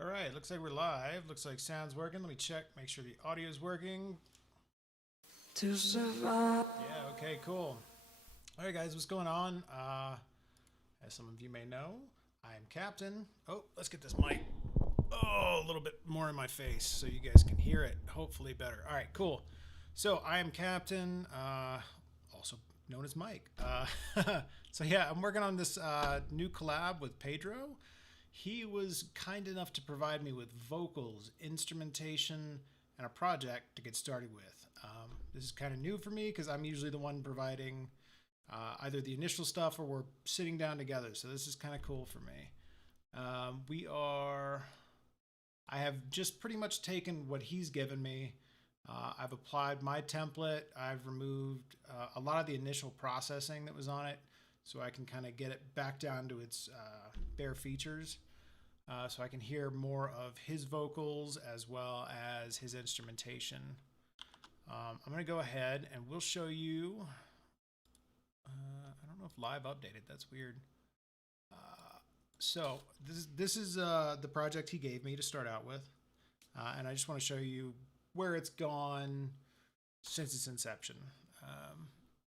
All right, looks like we're live. Looks like sound's working. Let me check, make sure the audio's working. To survive. Yeah, okay, cool. All right, guys, what's going on? As some of you may know, I am Captain. Oh, let's get this mic. Oh, a little bit more in my face so you guys can hear it. Hopefully better. All right, cool. So I am Captain, also known as Mike. So yeah, I'm working on this new collab with Pedro. He was kind enough to provide me with vocals, instrumentation, and a project to get started with. This is kind of new for me because I'm usually the one providing either the initial stuff or we're sitting down together. So this is kind of cool for me. I have just pretty much taken what he's given me. I've applied my template. I've removed a lot of the initial processing that was on it so I can kind of get it back down to its bare features. So I can hear more of his vocals as well as his instrumentation. I'm going to go ahead and we'll show you. I don't know if live updated. That's weird. So this is the project he gave me to start out with. And I just want to show you where it's gone since its inception.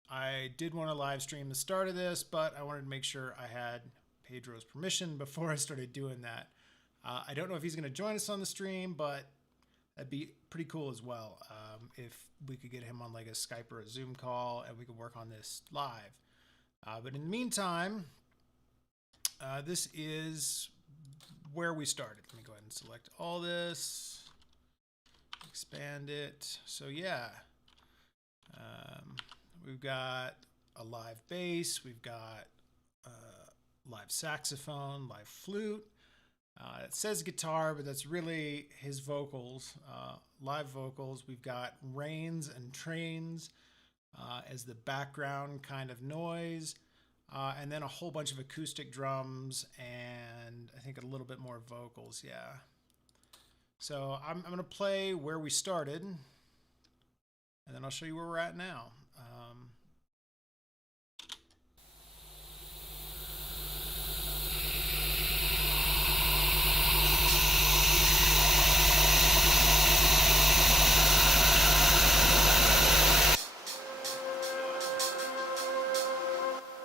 I did want to live stream the start of this, but I wanted to make sure I had Pedro's permission before I started doing that. I don't know if he's going to join us on the stream, but that'd be pretty cool as well. If we could get him on like a Skype or a Zoom call and we could work on this live. But in the meantime, this is where we started. Let me go ahead and select all this, expand it. So yeah, we've got a live bass, we've got live saxophone, live flute. It says guitar, but that's really his vocals, live vocals. We've got rains and trains as the background kind of noise, and then a whole bunch of acoustic drums and I think a little bit more vocals, yeah. So I'm going to play where we started, and then I'll show you where we're at now.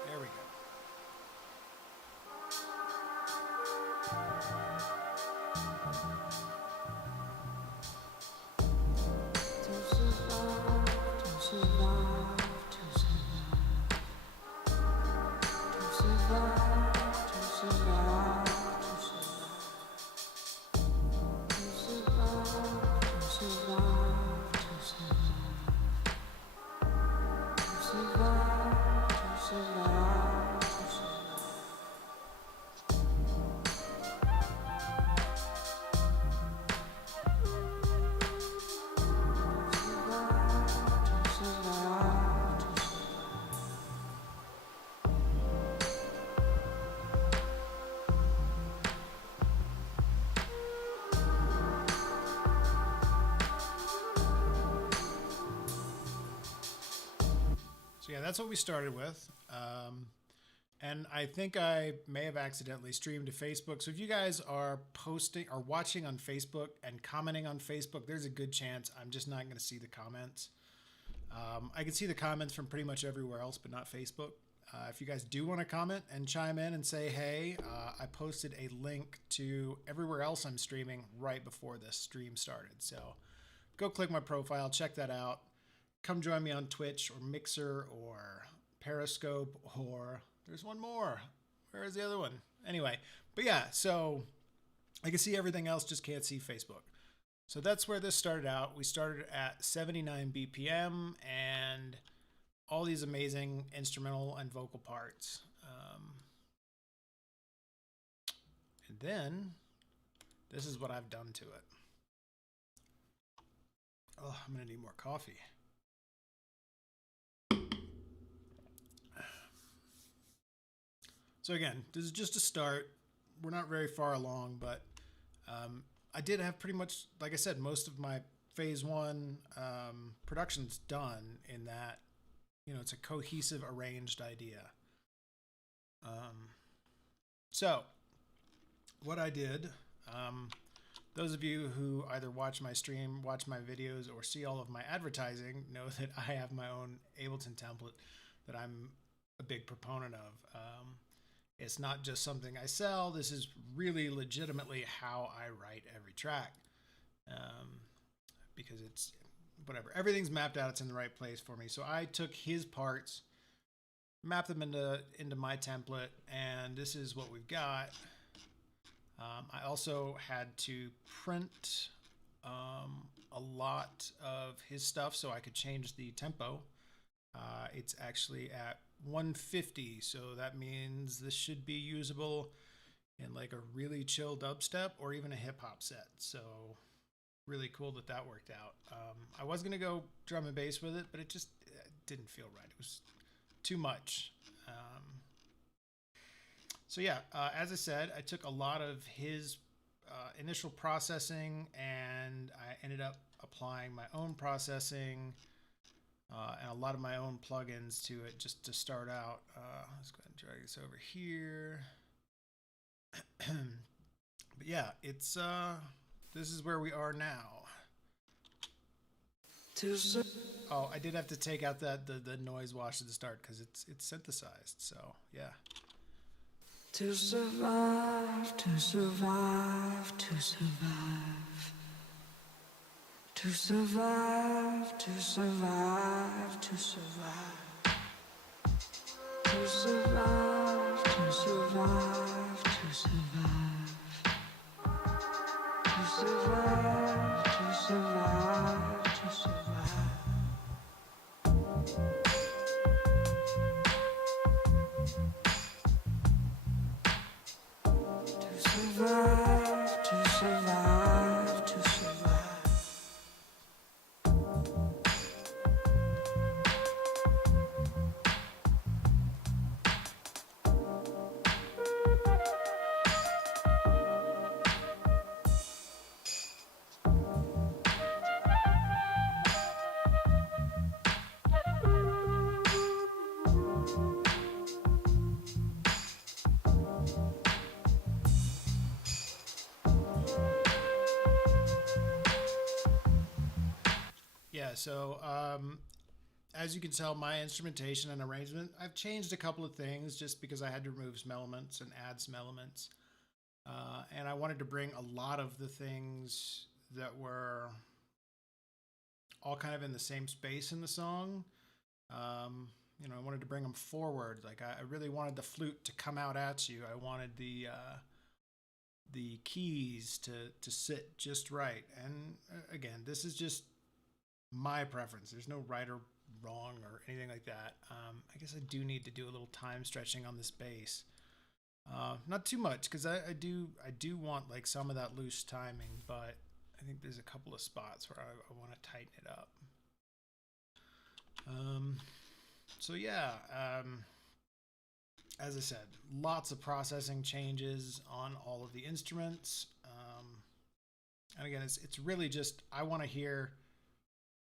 There we go. To survive, to survive, to survive. To survive, to survive, to survive. To survive, to survive, to survive. To survive, to survive, to survive. So yeah, that's what we started with. And I think I may have accidentally streamed to Facebook. So if you guys are posting or watching on Facebook and commenting on Facebook, there's a good chance I'm just not going to see the comments. I can see the comments from pretty much everywhere else, but not Facebook. If you guys do want to comment and chime in and say, hey, I posted a link to everywhere else I'm streaming right before this stream started. So go click my profile, check that out. Come join me on Twitch or Mixer or Periscope, or there's one more. Where is the other one? Anyway, but yeah, so I can see everything else, just can't see Facebook. So that's where this started out. We started at 79 BPM and all these amazing instrumental and vocal parts. And then this is what I've done to it. Oh, I'm gonna need more coffee. So again, this is just a start. We're not very far along, but I did have pretty much, like I said, most of my phase one production's done in that, you know, it's a cohesive, arranged idea. So what I did, those of you who either watch my stream, watch my videos, or see all of my advertising know that I have my own Ableton template that I'm a big proponent of. It's not just something I sell. This is really legitimately how I write every track, because it's whatever. Everything's mapped out. It's in the right place for me. So I took his parts, mapped them into my template, and this is what we've got. I also had to print a lot of his stuff so I could change the tempo. It's actually at 150, so that means this should be usable in like a really chill dubstep or even a hip hop set. So really cool that that worked out. I was gonna go drum and bass with it, but it just didn't feel right. It was too much. So yeah, as I said, I took a lot of his initial processing and I ended up applying my own processing and a lot of my own plugins to it just to start out. Let's go ahead and drag this over here. But yeah, it's this is where we are now. Oh, I did have to take out the noise wash at the start because it's synthesized. So yeah. To survive, to survive, to survive. To survive, to survive, to survive. To survive, to survive, to survive. To survive, to survive, to survive. To survive, to survive, to survive. Yeah, so as you can tell, my instrumentation and arrangement, I've changed a couple of things just because I had to remove some elements and add some elements. And I wanted to bring a lot of the things that were all kind of in the same space in the song. You know, I wanted to bring them forward. Like I really wanted the flute to come out at you. I wanted the keys to sit just right. And again, this is just my preference. There's no right or wrong or anything like that. I guess I do need to do a little time stretching on this bass. Not too much because I do want like some of that loose timing, but I think there's a couple of spots where I want to tighten it up. So yeah, as I said, lots of processing changes on all of the instruments. And again, it's really just, I want to hear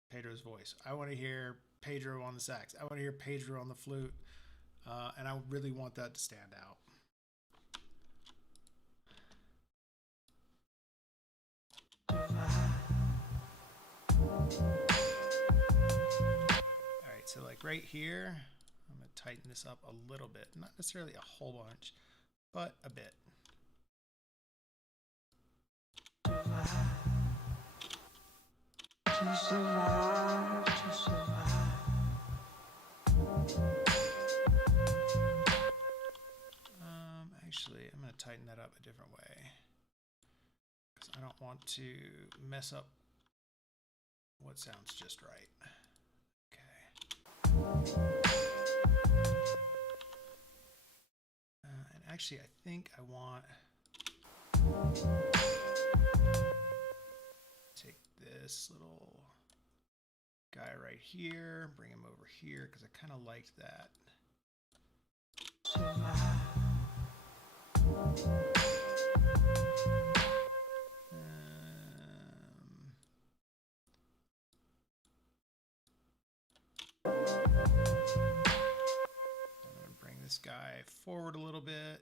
Pedro's voice. I want to hear Pedro on the sax. I want to hear Pedro on the flute. And I really want that to stand out. All right, so like right here, I'm going to tighten this up a little bit. Not necessarily a whole bunch, but a bit. To survive, to survive. Actually, I'm going to tighten that up a different way because I don't want to mess up what sounds just right. Okay. And actually, I think I want take this little guy right here, bring him over here because I kind of liked that. I'm going to bring this guy forward a little bit.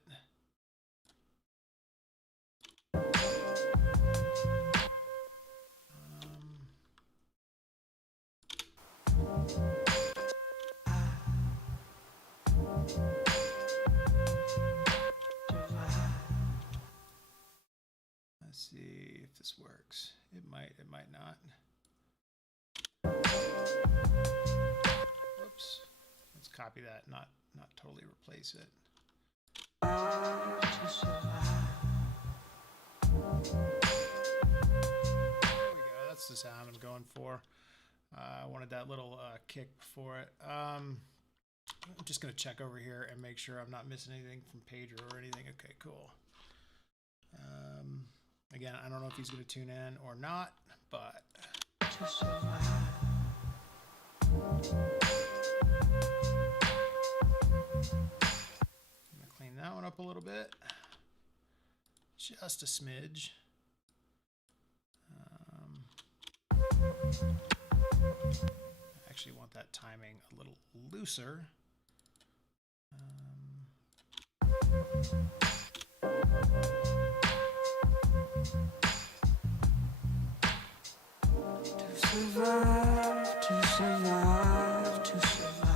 this works. It might not. Whoops. Let's copy that, not totally replace it. There we go. That's the sound I'm going for. I wanted that little kick before it. I'm just going to check over here and make sure I'm not missing anything from Pedro or anything. Okay, cool. Again, I don't know if he's going to tune in or not, but... I'm going to clean that one up a little bit. Just a smidge. I actually want that timing a little looser. To survive, to survive, to survive.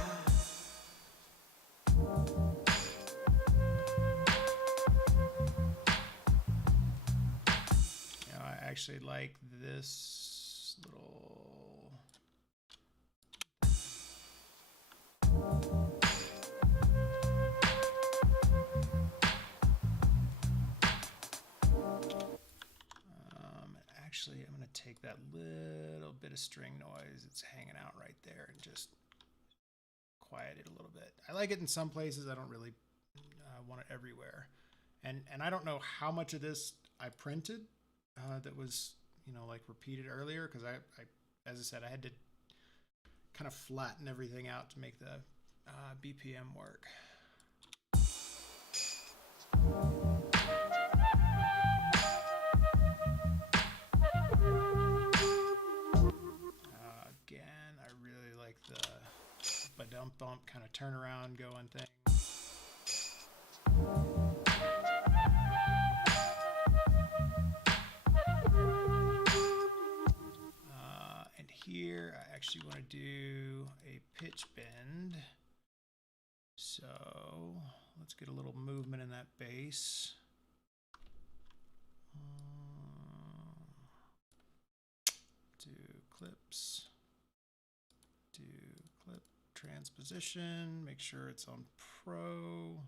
You know, I actually like this little... Actually, I'm going to take that little bit of string noise that's hanging out right there and just quiet it a little bit. I like it in some places. I don't really want it everywhere. And I don't know how much of this I printed that was, you know, like repeated earlier, because I as I said, I had to kind of flatten everything out to make the BPM work. Again, I really like the ba-dump bump kind of turnaround going thing. And here I actually want to do a pitch bend. So let's get a little movement in that bass. Do clips. Do clip transposition. Make sure it's on Pro.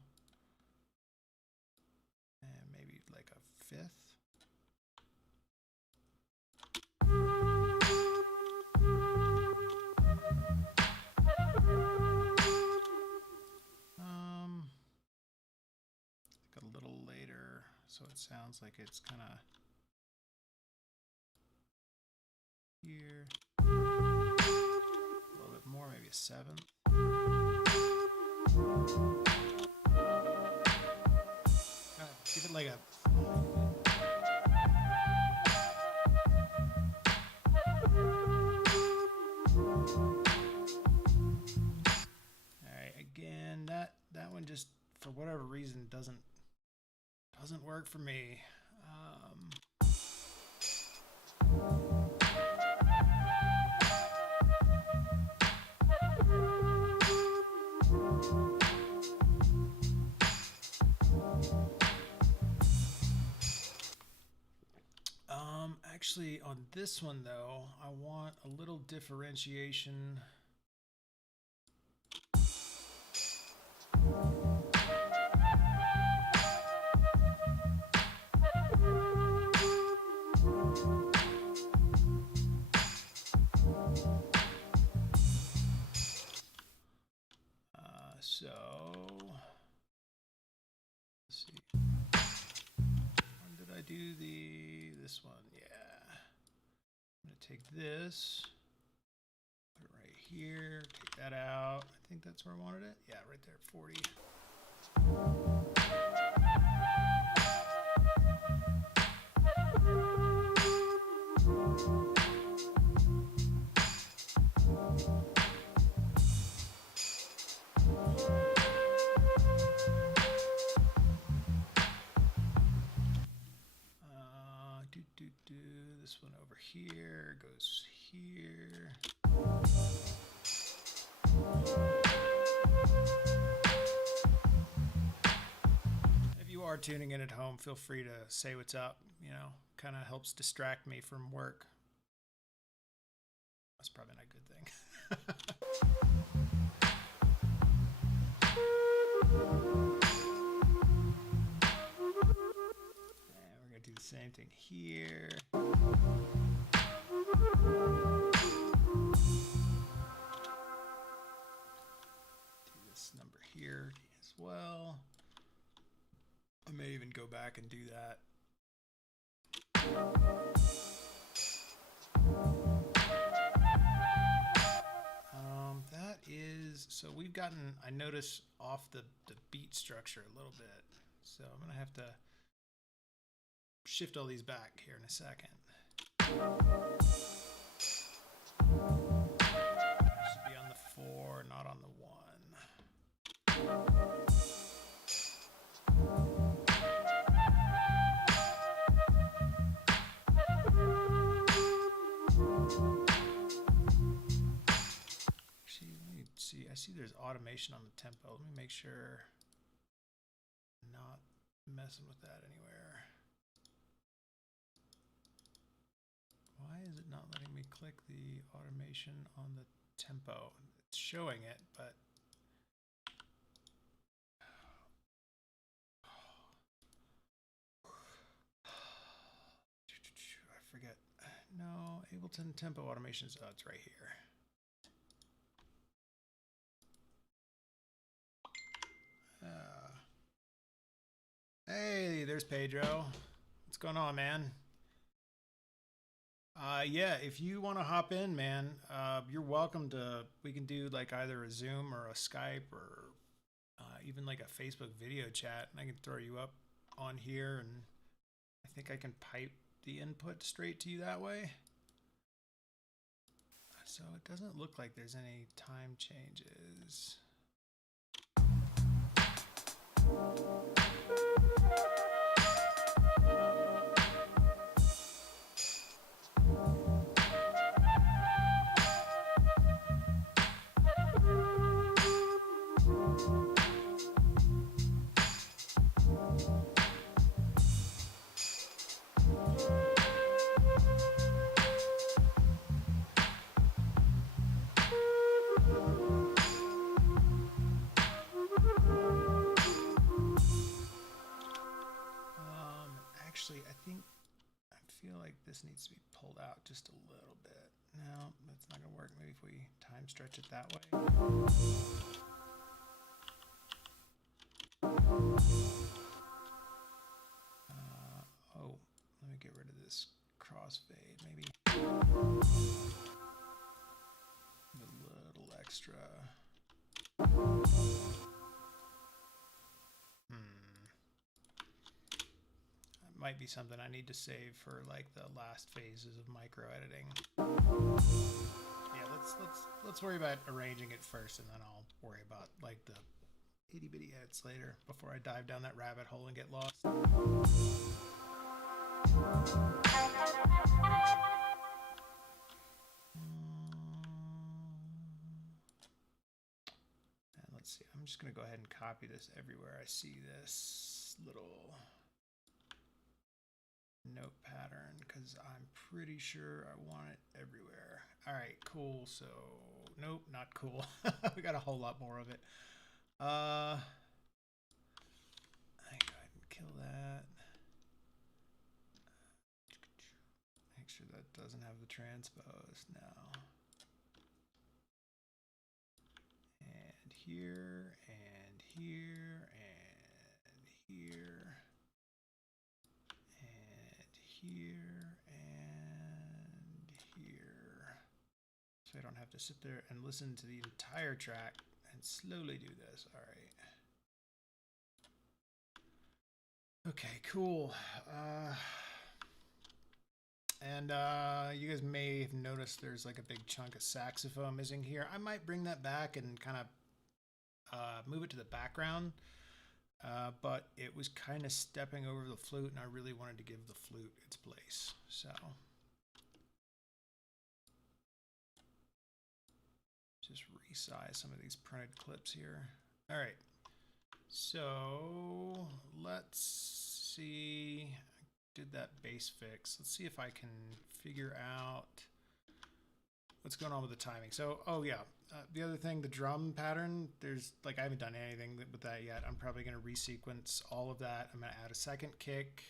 And maybe like a fifth. Like a little later, so it sounds like it's kind of here. A little bit more, maybe a seventh. Give it like a... Alright, again, that one just, for whatever reason, doesn't work for me. Actually, on this one though, I want a little differentiation. So let's see. When did I do this one? Yeah. I'm gonna take this, put it right here, take that out. I think that's where I wanted it. Yeah, right there, 40. This one over here goes here. If you are tuning in at home, feel free to say what's up, you know, kind of helps distract me from work. That's probably not a good thing. And we're going to do the same thing here. Do this number here as well. I may even go back and do that. That is, so we've gotten, I notice, off the beat structure a little bit. So I'm going to have to shift all these back here in a second. Should be on the 4, not on the 1. Actually, let me see. I see there's automation on the tempo. Let me make sure I'm not messing with that anywhere. Why is it not letting me click the automation on the tempo? It's showing it, but I forget. No, Ableton tempo automations. Oh, it's right here. Hey, there's Pedro. What's going on, man? Yeah, if you want to hop in, man, you're welcome to. We can do like either a Zoom or a Skype or even like a Facebook video chat, and I can throw you up on here, and I think I can pipe the input straight to you that way. So it doesn't look like there's any time changes. Actually, I feel like this needs to be pulled out just a little bit. No, that's not going to work. Maybe if we time stretch it that way. Oh, let me get rid of this crossfade. Maybe a little extra. Might be something I need to save for like the last phases of micro editing. Yeah, let's worry about arranging it first, and then I'll worry about like the itty bitty edits later before I dive down that rabbit hole and get lost. And let's see, I'm just gonna go ahead and copy this everywhere I see this little note pattern, because I'm pretty sure I want it everywhere. All right, cool. So nope, not cool. We got a whole lot more of it. I go ahead and kill that. Make sure that doesn't have the transpose now. And here, and here, and here. Here and here, so I don't have to sit there and listen to the entire track and slowly do this. All right. Okay, cool. And you guys may have noticed there's like a big chunk of saxophone missing here. I might bring that back and kind of move it to the background. But it was kind of stepping over the flute, and I really wanted to give the flute its place. So just resize some of these printed clips here. All right. So let's see. I did that bass fix. Let's see if I can figure out what's going on with the timing. So, oh yeah, the other thing, the drum pattern, there's like, I haven't done anything with that yet. I'm probably going to resequence all of that. I'm going to add a second kick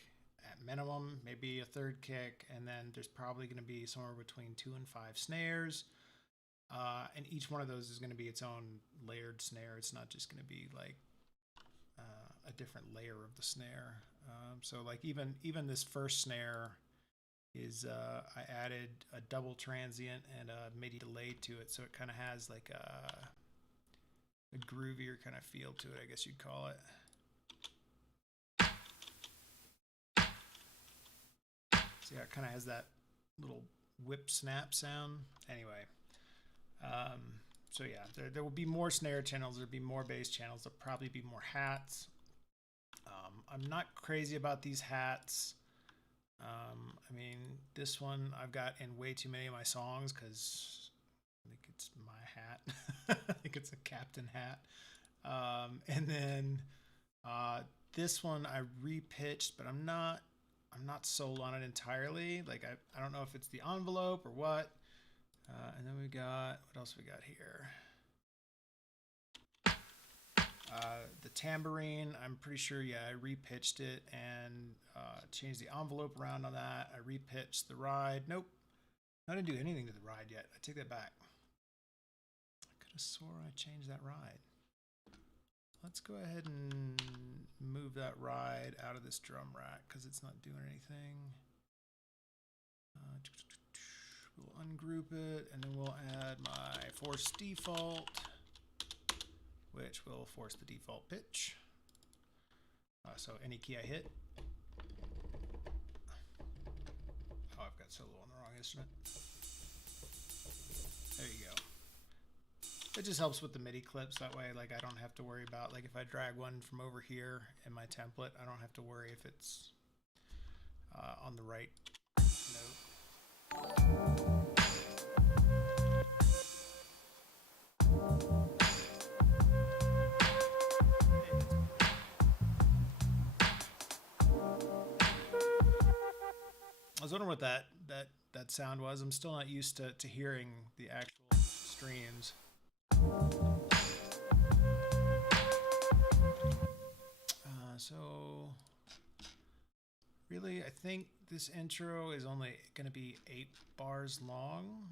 at minimum, maybe a third kick, and then there's probably going to be somewhere between 2 and 5 snares. And each one of those is going to be its own layered snare. It's not just going to be like a different layer of the snare. So like even this first snare is I added a double transient and a MIDI delay to it, so it kind of has like a groovier kind of feel to it, I guess you'd call it. So yeah, it kind of has that little whip snap sound. Anyway, so yeah, there will be more snare channels, there'll be more bass channels, there'll probably be more hats. I'm not crazy about these hats. I mean, this one I've got in way too many of my songs because I think it's my hat. I think it's a captain hat. And then this one I repitched, but I'm not sold on it entirely. Like I don't know if it's the envelope or what. And then we got, what else we got here? The tambourine, I'm pretty sure, yeah, I repitched it and changed the envelope around on that. I repitched the ride. Nope, I didn't do anything to the ride yet. I take that back. I could have swore I changed that ride. Let's go ahead and move that ride out of this drum rack because it's not doing anything. We'll ungroup it, and then we'll add my force default, which will force the default pitch. So any key I hit. Oh, I've got solo on the wrong instrument. There you go. It just helps with the MIDI clips. That way, like, I don't have to worry about, like, if I drag one from over here in my template, I don't have to worry if it's on the right note. I was wondering what that sound was. I'm still not used to hearing the actual streams. So really, I think this intro is only going to be 8 bars long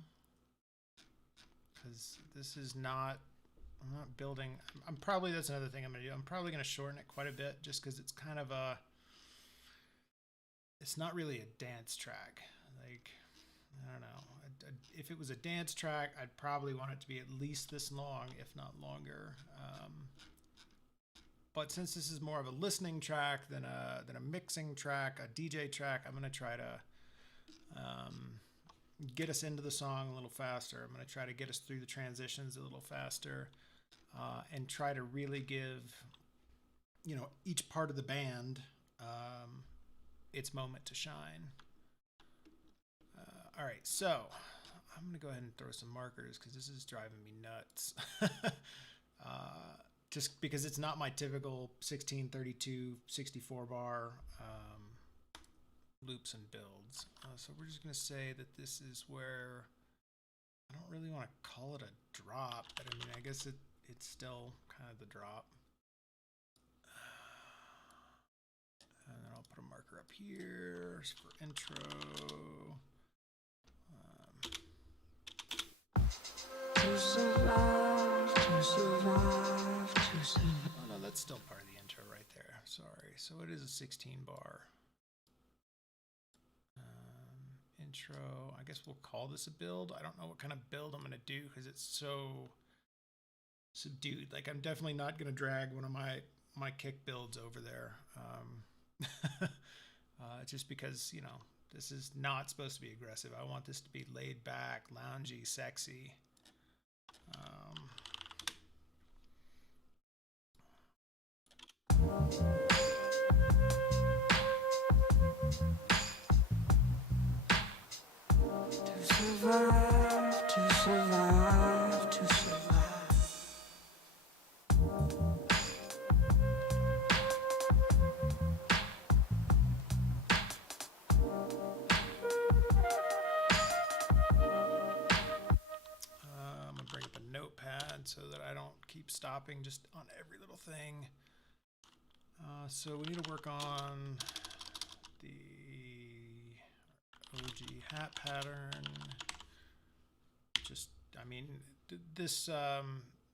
because this is not, I'm not building, I'm probably, that's another thing I'm going to do. I'm probably going to shorten it quite a bit just because it's kind of a, it's not really a dance track. Like, I don't know. If it was a dance track, I'd probably want it to be at least this long, if not longer. But since this is more of a listening track than a mixing track, a DJ track, I'm going to try to get us into the song a little faster. I'm going to try to get us through the transitions a little faster and try to really give, you know, each part of the band its moment to shine. All right, so I'm going to go ahead and throw some markers because this is driving me nuts. Just because it's not my typical 16, 32, 64 bar loops and builds. So we're just going to say that this is where, I don't really want to call it a drop, but I mean, I guess it's still kind of the drop. And then I'll put a marker up here for intro. To survive, to survive, to survive. Oh no, that's still part of the intro right there. Sorry. So it is a 16 bar. Intro. I guess we'll call this a build. I don't know what kind of build I'm going to do because it's so subdued. Like, I'm definitely not going to drag one of my kick builds over there. Just because, you know, this is not supposed to be aggressive. I want this to be laid back, loungy, sexy. To survive, to survive, to survive. so that I don't keep stopping just on every little thing. So we need to work on the OG hat pattern. Just, I mean, this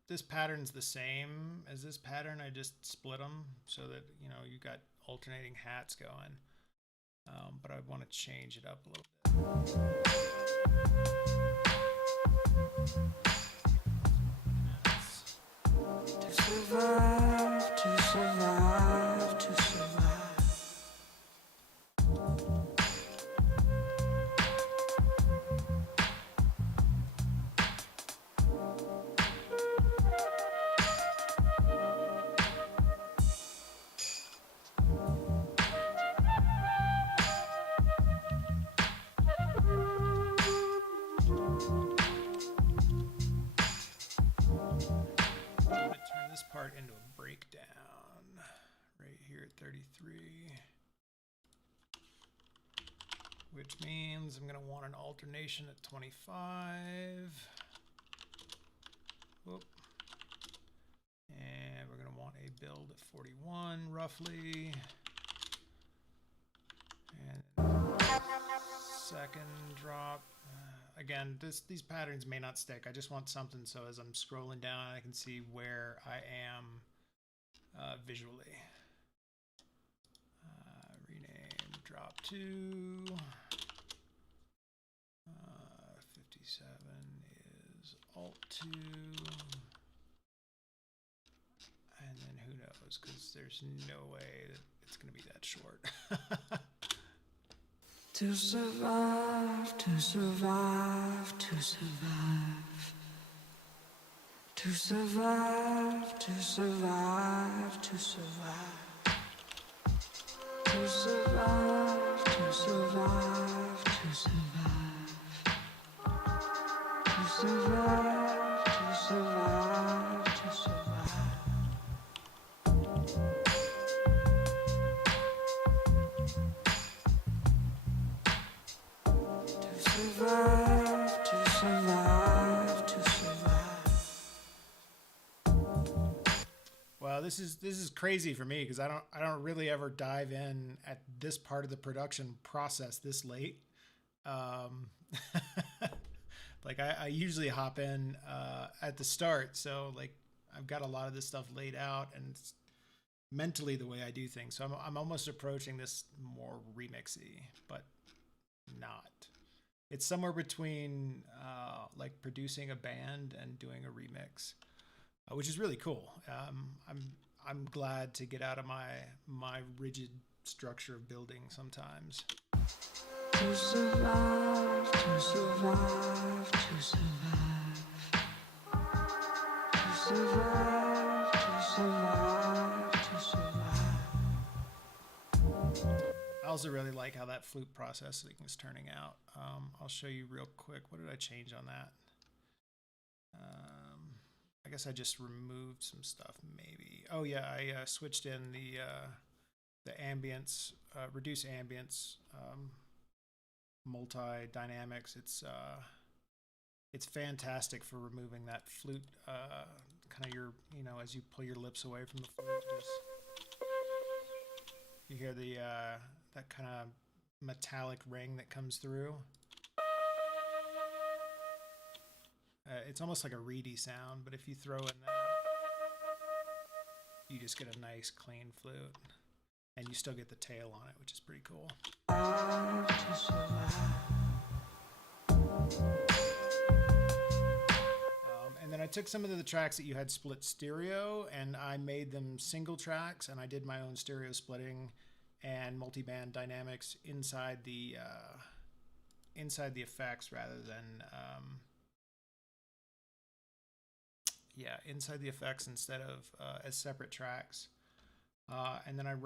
this pattern's the same as this pattern. I just split them so that, you know, you got alternating hats going. But I want to change it up a little bit. To survive, to survive, to survive. Into a breakdown right here at 33, which means I'm going to want an alternation at 25. Whoop. And we're going to want a build at 41 roughly. And second drop. Again, these patterns may not stick. I just want something so as I'm scrolling down, I can see where I am visually. Rename drop 2. 57 is alt 2. And then who knows, because there's no way that it's going to be that short. To survive, to survive, to survive. To survive, to survive, to survive. To survive, to survive, to survive. To survive, to survive, to survive. Survive, to survive, to survive. Well, this is crazy for me because I don't really ever dive in at this part of the production process this late. Like I usually hop in at the start, so like I've got a lot of this stuff laid out and it's mentally the way I do things. So I'm almost approaching this more remixy, but not. It's somewhere between like producing a band and doing a remix, which is really cool. I'm glad to get out of my rigid structure of building sometimes. To survive, to survive, to survive. To survive, to survive, to survive. I also really like how that flute processing is turning out. I'll show you real quick. What did I change on that? I guess I just removed some stuff maybe. Oh yeah, I switched in the ambience, reduce ambience, multi-dynamics. It's fantastic for removing that flute, kind of your, you know, as you pull your lips away from the flute, just you hear the that kind of metallic ring that comes through. It's almost like a reedy sound, but if you throw in that, you just get a nice clean flute, and you still get the tail on it, which is pretty cool. And then I took some of the tracks that you had split stereo, and I made them single tracks, and I did my own stereo splitting and multi-band dynamics inside the effects rather than inside the effects instead of as separate tracks. And then I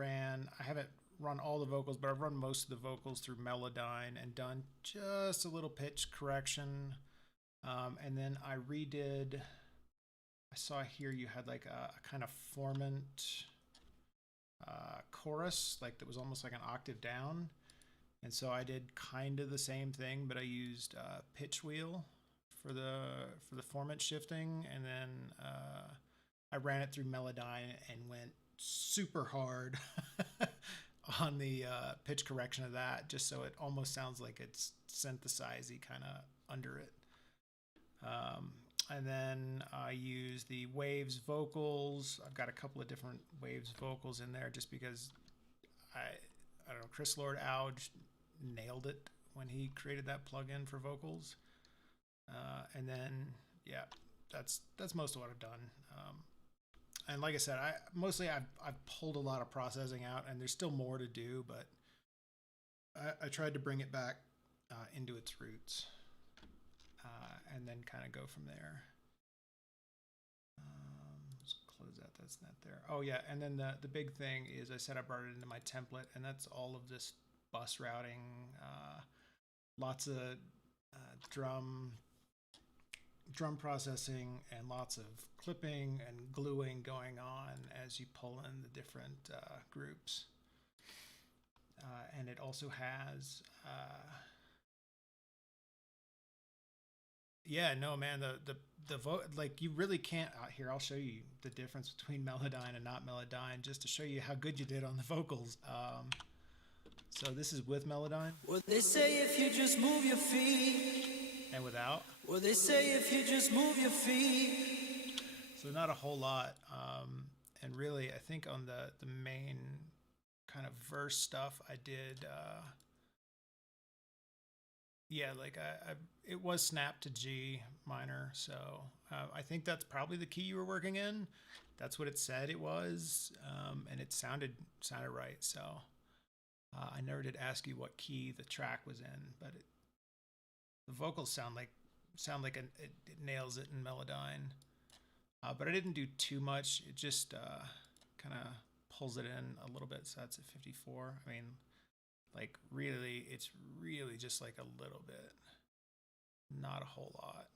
haven't run all the vocals, but I've run most of the vocals through Melodyne and done just a little pitch correction. And then I redid, I saw here you had like a kind of formant chorus, like that was almost like an octave down. And so I did kind of the same thing, but I used pitch wheel for the formant shifting, and then I ran it through Melodyne and went super hard on the pitch correction of that, just so it almost sounds like it's synthesizy kind of under it. And then I use the Waves vocals. I've got a couple of different Waves vocals in there just because I don't know, Chris Lord Ouge nailed it when he created that plugin for vocals. And then yeah, that's most of what I've done. And like I said, I've pulled a lot of processing out, and there's still more to do, but I tried to bring it back into its roots, and then kind of go from there. Let's close that. That's not there. Oh yeah, and then the big thing is I said I brought it into my template, and that's all of this bus routing, lots of drum processing, and lots of clipping and gluing going on as you pull in the different groups. And it also has yeah, no man, the vote, like, you really can't here, I'll show you the difference between Melodyne and not Melodyne just to show you how good you did on the vocals. So this is with Melodyne. Well, they say if you just move your feet. And without. Well, they say if you just move your feet. So not a whole lot. And really, I think on the main kind of verse stuff, I did, yeah, like it was snapped to G minor. So I think that's probably the key you were working in. That's what it said it was. And it sounded right. So I never did ask you what key the track was in, but the vocals sound like it nails it in Melodyne. But I didn't do too much. It just kind of pulls it in a little bit. So that's at 54. I mean, like, really, it's really just like a little bit, not a whole lot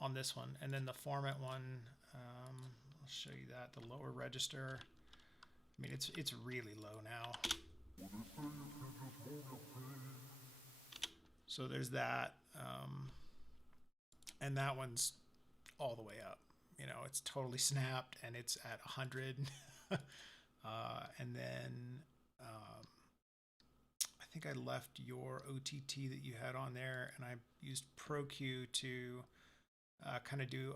on this one. And then the format one, I'll show you that, the lower register. I mean, it's really low now. So there's that. And that one's all the way up. You know, it's totally snapped, and it's at 100. And then I think I left your OTT that you had on there, and I used ProQ to kind of do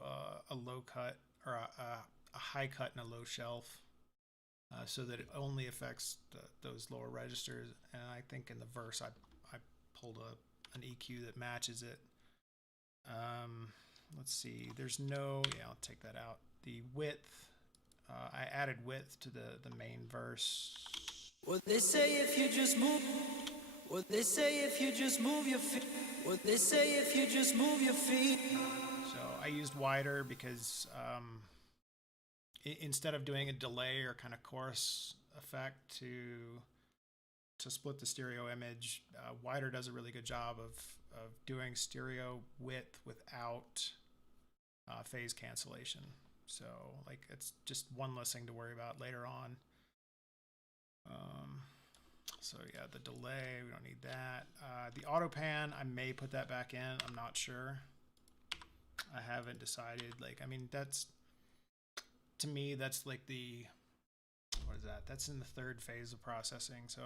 a low cut, or a high cut and a low shelf, so that it only affects those lower registers. And I think in the verse I pulled an EQ that matches it. Let's see, there's no, yeah, I'll take that out. The width, I added width to the main verse. What they say if you just move. What they say if you just move your feet. What they say if you just move your feet. So I used wider because instead of doing a delay or kind of chorus effect to split the stereo image, wider does a really good job of doing stereo width without phase cancellation. So, like, it's just one less thing to worry about later on. So yeah, the delay, we don't need that. The auto pan, I may put that back in. I'm not sure. I haven't decided. Like, I mean, that's, to me, that's like the, what is that? That's in the third phase of processing. So,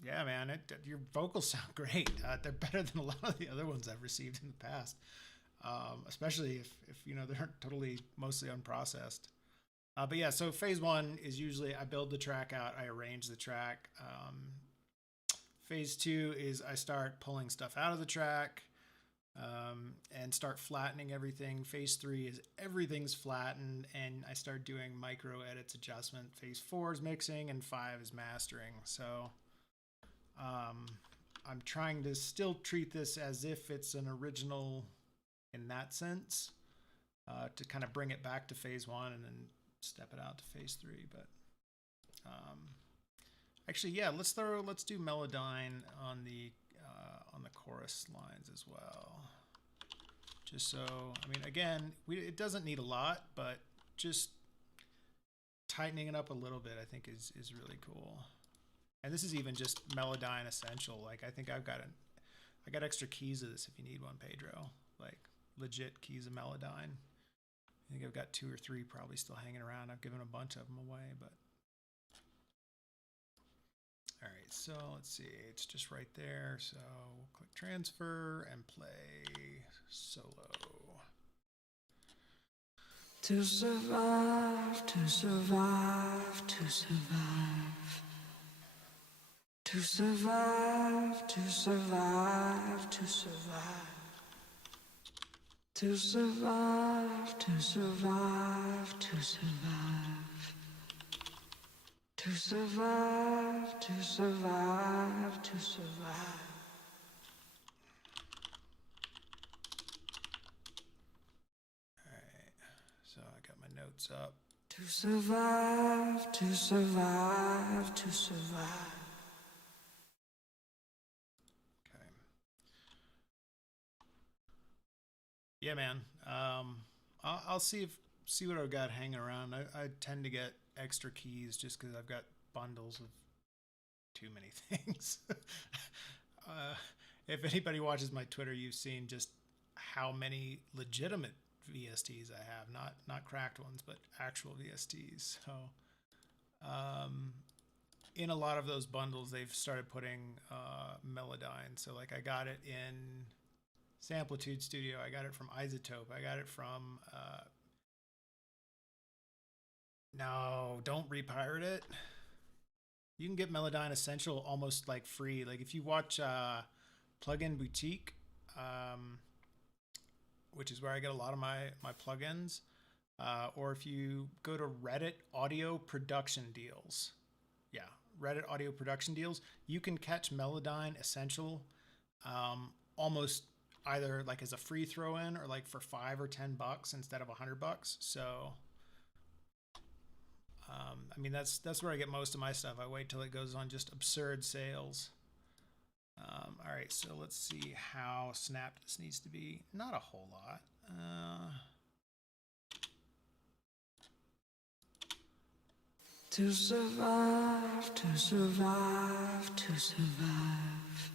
yeah, man, your vocals sound great. They're better than a lot of the other ones I've received in the past, especially if you know, they're totally mostly unprocessed. But yeah, so phase one is usually I build the track out, I arrange the track. Phase two is I start pulling stuff out of the track and start flattening everything. Phase three is everything's flattened, and I start doing micro edits, adjustment. Phase four is mixing, and 5 is mastering. So I'm trying to still treat this as if it's an original in that sense, to kind of bring it back to phase one and then step it out to phase three. But actually, yeah, let's do Melodyne on the chorus lines as well. Just so, I mean, again, it doesn't need a lot, but just tightening it up a little bit, I think is really cool. And this is even just Melodyne Essential. Like, I think I got extra keys of this if you need one, Pedro. Like, legit keys of Melodyne. I think I've got 2 or 3 probably still hanging around. I've given a bunch of them away, but. All right, so let's see. It's just right there. So we'll click transfer and play solo. To survive, to survive, to survive. To survive, to survive, to survive. To survive, to survive, to survive. To survive, to survive, to survive. All right, so I got my notes up. To survive, to survive, to survive. Okay. Yeah, man. I'll see what I've got hanging around. I tend to get extra keys just because I've got bundles of too many things. If anybody watches my Twitter, you've seen just how many legitimate VSTs I have, not cracked ones, but actual VSTs. So in a lot of those bundles, they've started putting Melodyne. So like I got it in Samplitude Studio, I got it from Isotope, I got it from no, don't repirate it. You can get Melodyne Essential almost like free. Like if you watch Plugin Boutique, which is where I get a lot of my plugins, or if you go to Reddit Audio Production Deals, yeah, Reddit Audio Production Deals, you can catch Melodyne Essential almost either like as a free throw-in or like for $5 or $10 instead of $100. So I mean, that's where I get most of my stuff. I wait till it goes on just absurd sales. All right, so let's see how snapped this needs to be. Not a whole lot. To survive, to survive, to survive.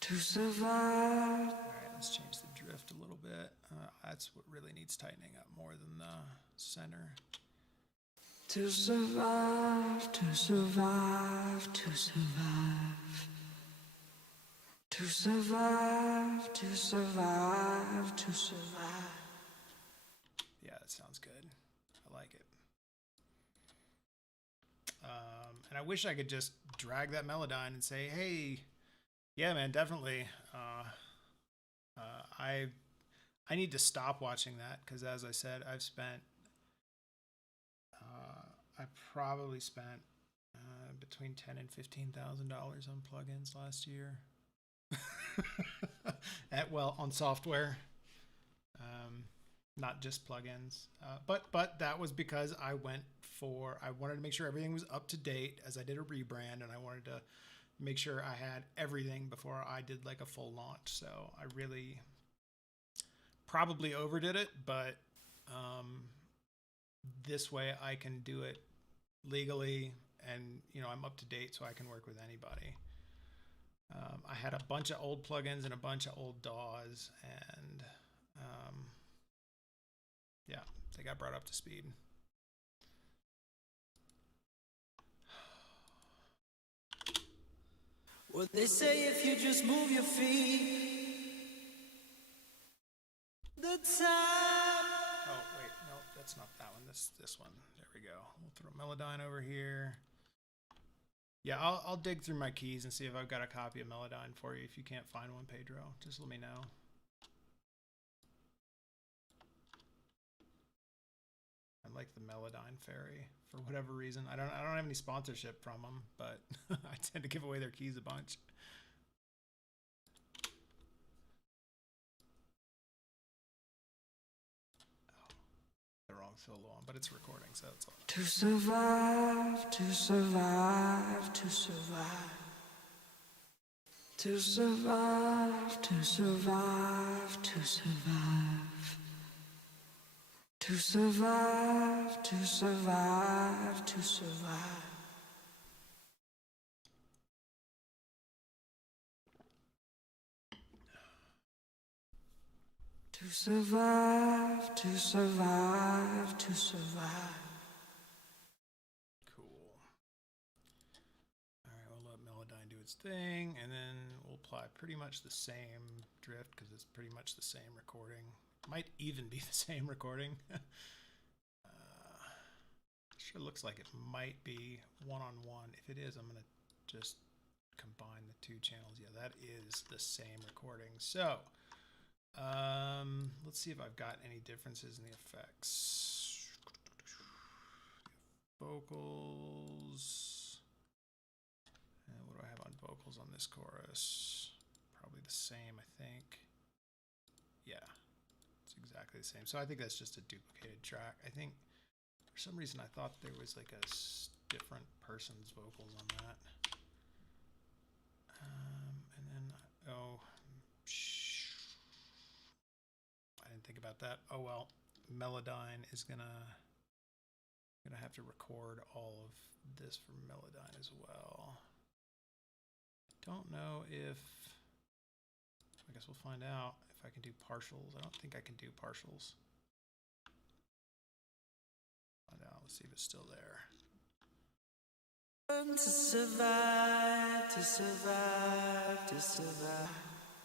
To survive. All right, let's change the drift a little bit. That's what really needs tightening up more than the center. To survive, to survive, to survive. To survive, to survive, to survive. Yeah, that sounds good. I like it. And I wish I could just drag that Melodyne and say, hey, yeah, man, definitely. I need to stop watching that because, as I said, I probably spent between $10,000 and $15,000 on plugins last year. On software, not just plugins. But that was because I wanted to make sure everything was up to date as I did a rebrand, and I wanted to make sure I had everything before I did like a full launch. So I really probably overdid it, but this way I can do it legally, and I'm up to date, so I can work with anybody. I had a bunch of old plugins and a bunch of old DAWs, and yeah, they got brought up to speed. What they say, if you just move your feet, the time. Oh wait, no, that's not that one. This one. There we go. We'll throw Melodyne over here. Yeah, I'll dig through my keys and see if I've got a copy of Melodyne for you. If you can't find one, Pedro, just let me know. I like the Melodyne Fairy for whatever reason. I don't have any sponsorship from them, but I tend to give away their keys a bunch. Oh, the wrong solo on, but it's recording, so it's all. To survive, to survive, to survive. To survive, to survive, to survive. To survive, to survive, to survive. To survive, to survive, to survive. Cool. All right, we'll let Melodyne do its thing, and then we'll apply pretty much the same drift because it's pretty much the same recording. Might even be the same recording. Sure looks like it might be one-on-one. If it is, I'm going to just combine the two channels. Yeah, that is the same recording. So let's see if I've got any differences in the effects. Vocals. And what do I have on vocals on this chorus? Probably the same, I think. Yeah, it's exactly the same. So I think that's just a duplicated track. I think for some reason I thought there was like a different person's vocals on that. And then, oh, I didn't think about that. Oh well, Melodyne is gonna have to record all of this for Melodyne as well. Don't know if, I guess we'll find out if I can do partials. I don't think I can do partials. Find out. Let's see if it's still there. To survive, to survive, to survive.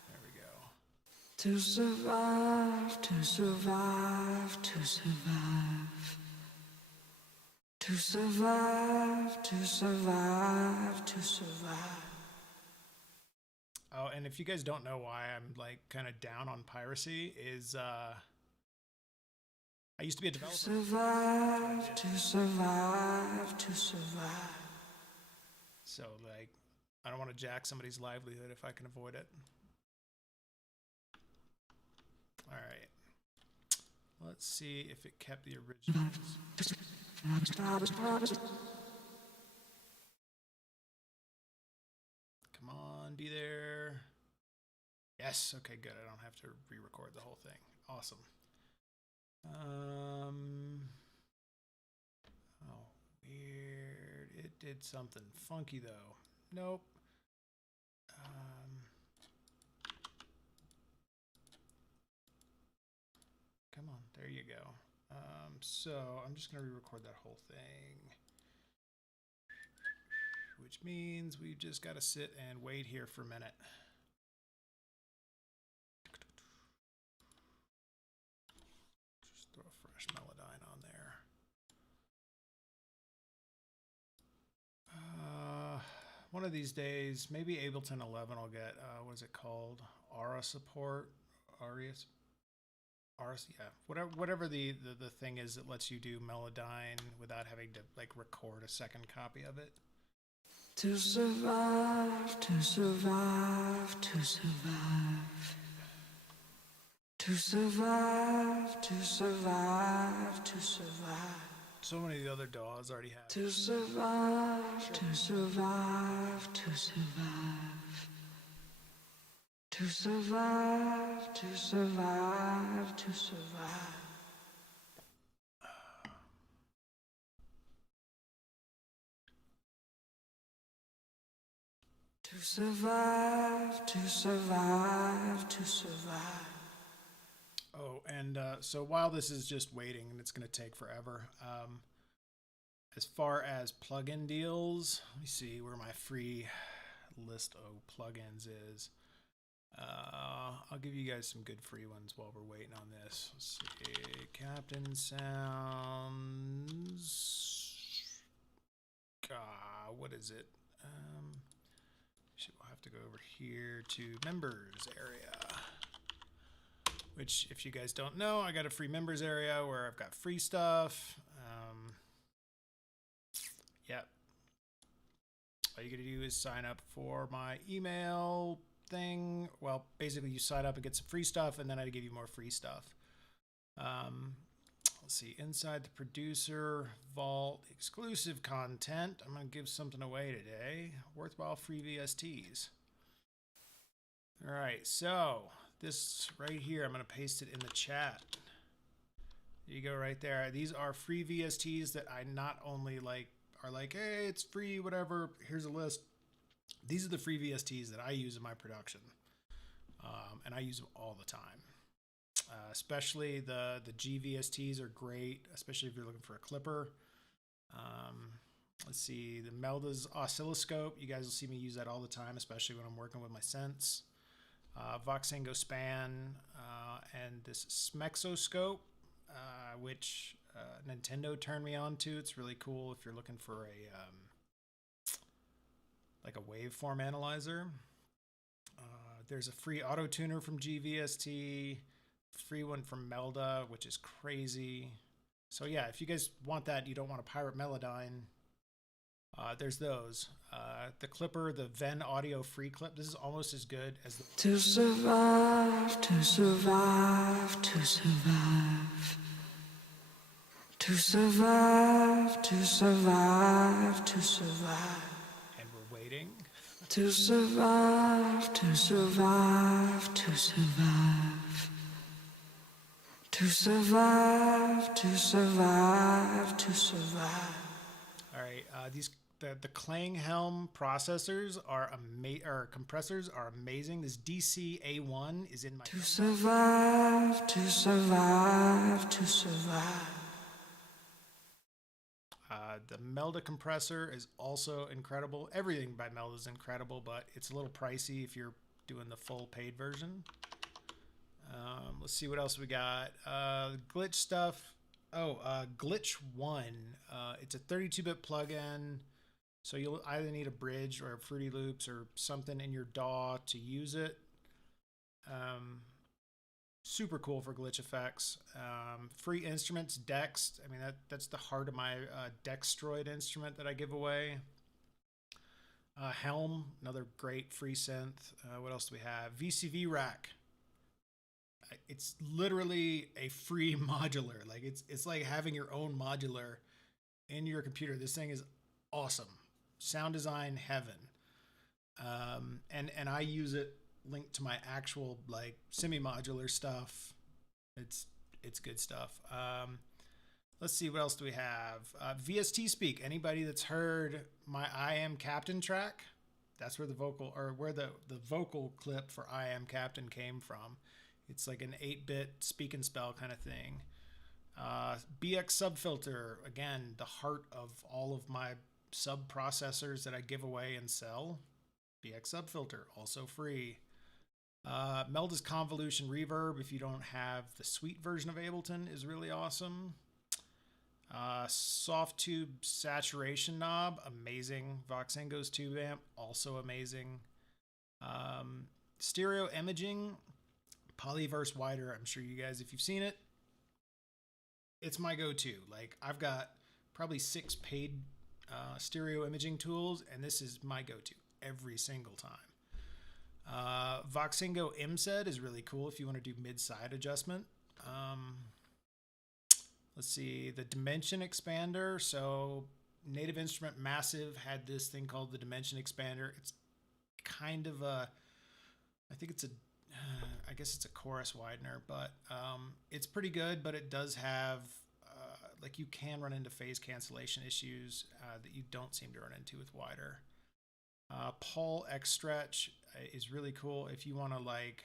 There we go. To survive, to survive, to survive. To survive, to survive, to survive. Oh, and if you guys don't know why I'm like kind of down on piracy, is I used to be a developer. To survive, to survive, to survive. So like, I don't want to jack somebody's livelihood if I can avoid it. All right. Let's see if it kept the originals. Come on, be there. Yes, okay, good. I don't have to re-record the whole thing. Awesome. Oh, weird. It did something funky though. Nope. Come on, there you go. So I'm just gonna re-record that whole thing, which means we've just got to sit and wait here for a minute. Just throw a fresh Melodyne on there. One of these days, maybe Ableton 11 will get, what is it called? ARA support? ARIA? Yeah, whatever the thing is that lets you do Melodyne without having to like record a second copy of it. To survive, to survive, to survive. To survive, to survive, to survive. So many of the other DAWs already have. To survive, to survive, to survive. To survive, to survive, to survive. To survive, to survive, to survive. Oh, and so while this is just waiting, and it's going to take forever, as far as plugin deals, let me see where my free list of plugins is. I'll give you guys some good free ones while we're waiting on this. Let's see, Captain Sounds. What is it? We'll have to go over here to members area. Which, if you guys don't know, I got a free members area where I've got free stuff. Yep. All you gotta do is sign up for my email thing. Well, basically you sign up and get some free stuff, and then I give you more free stuff. Let's see, inside the producer vault, exclusive content. I'm gonna give something away today. Worthwhile free VSTs. All right, so this right here, I'm gonna paste it in the chat. There you go, right there. These are free VSTs that I not only like are like, hey, it's free, whatever. Here's a list. These are the free VSTs that I use in my production, and I use them all the time. Especially the GVSTs are great, especially if you're looking for a clipper. Let's see, the Melda's oscilloscope. You guys will see me use that all the time, especially when I'm working with my synths. Voxengo span, and this Smexoscope, which Nintendo turned me on to. It's really cool if you're looking for a like a waveform analyzer. There's a free auto tuner from GVST, free one from Melda, which is crazy. So yeah, if you guys want that, you don't want a pirate Melodyne, there's those. The clipper, the Ven Audio free clip, this is almost as good as the... To survive, to survive, to survive. To survive, to survive, to survive. And we're waiting. To survive, to survive, to survive. To survive, to survive, to survive. All right, the Klanghelm processors are compressors are amazing. This DC-A1 is in my... To survive, to survive, to survive. The Melda compressor is also incredible. Everything by Melda is incredible, but it's a little pricey if you're doing the full paid version. Let's see what else we got. Glitch stuff. Glitch 1. It's a 32-bit plugin, so you'll either need a bridge or Fruity Loops or something in your DAW to use it. Super cool for glitch effects. Free instruments, Dex. I mean, that's the heart of my Dextroid instrument that I give away. Helm, another great free synth. What else do we have? VCV Rack. It's literally a free modular. Like it's like having your own modular in your computer. This thing is awesome. Sound design heaven. And I use it linked to my actual like semi-modular stuff. It's good stuff. Let's see, what else do we have? VST Speak. Anybody that's heard my I Am Captain track, that's where the vocal clip for I Am Captain came from. It's like an 8-bit speak and spell kind of thing. BX Subfilter, again, the heart of all of my sub processors that I give away and sell. BX Subfilter, also free. Melda's Convolution Reverb, if you don't have the Suite version of Ableton, is really awesome. Soft Tube Saturation Knob, amazing. Voxengo's Tube Amp, also amazing. Stereo Imaging, Polyverse Wider. I'm sure you guys, if you've seen it, it's my go-to. Like, I've got probably 6 paid stereo imaging tools, and this is my go-to every single time. Voxengo MSED is really cool if you want to do mid-side adjustment. Let's see, the Dimension Expander. So Native Instrument Massive had this thing called the Dimension Expander. It's kind of a, I guess it's a chorus widener, but it's pretty good, but it does have, like, you can run into phase cancellation issues that you don't seem to run into with wider. Paul X Stretch is really cool if you want to like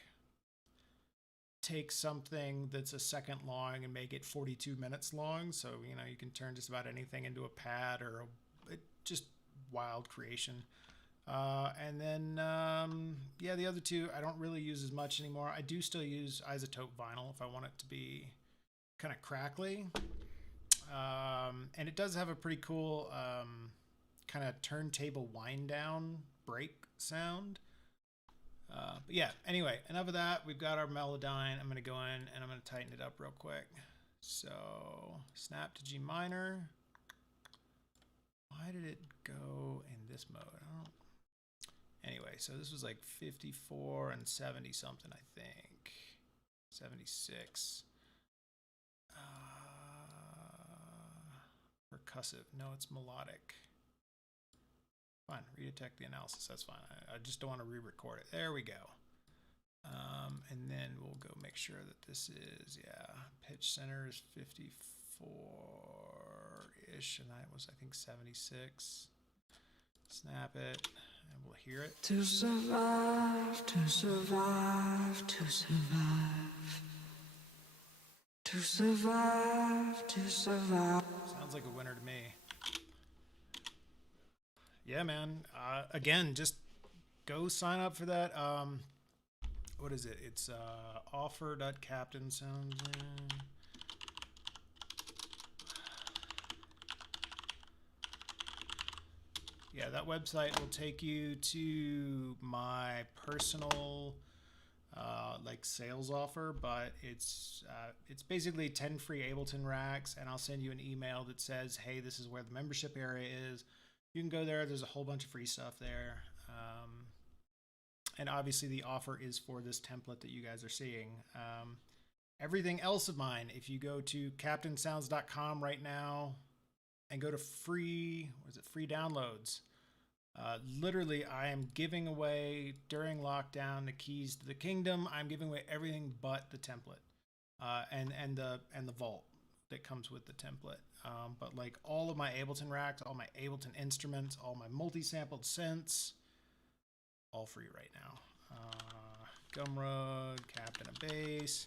take something that's a second long and make it 42 minutes long. So, you know, you can turn just about anything into a pad or just wild creation. And then, yeah, the other two I don't really use as much anymore. I do still use isotope vinyl if I want it to be kind of crackly. And it does have a pretty cool kind of turntable wind down break sound. But yeah, anyway, enough of that. We've got our Melodyne. I'm going to go in and I'm going to tighten it up real quick. So snap to G minor. Why did it go in this mode? I don't... Anyway, so this was like 54 and 70 something, I think. 76. Percussive. No, it's melodic. Fine, redetect the analysis. That's fine. I just don't want to re-record it. There we go. And then we'll go make sure that this is, yeah, pitch center is 54-ish, and that was, I think, 76. Snap it, and we'll hear it. To survive, to survive, to survive. To survive, to survive. Sounds like a winner to me. Yeah, man. Again, just go sign up for that. What is it? It's offer.captain sounds. Yeah, that website will take you to my personal like sales offer, but it's basically 10 free Ableton racks, and I'll send you an email that says, hey, this is where the membership area is. You can go there. There's a whole bunch of free stuff there. And obviously the offer is for this template that you guys are seeing. Everything else of mine, if you go to captainsounds.com right now and go to free downloads, literally I am giving away during lockdown the keys to the kingdom. I'm giving away everything but the template and the vault that comes with the template. But like all of my Ableton racks, all my Ableton instruments, all my multi-sampled synths, all free right now. Gumroad, Captain of Bass.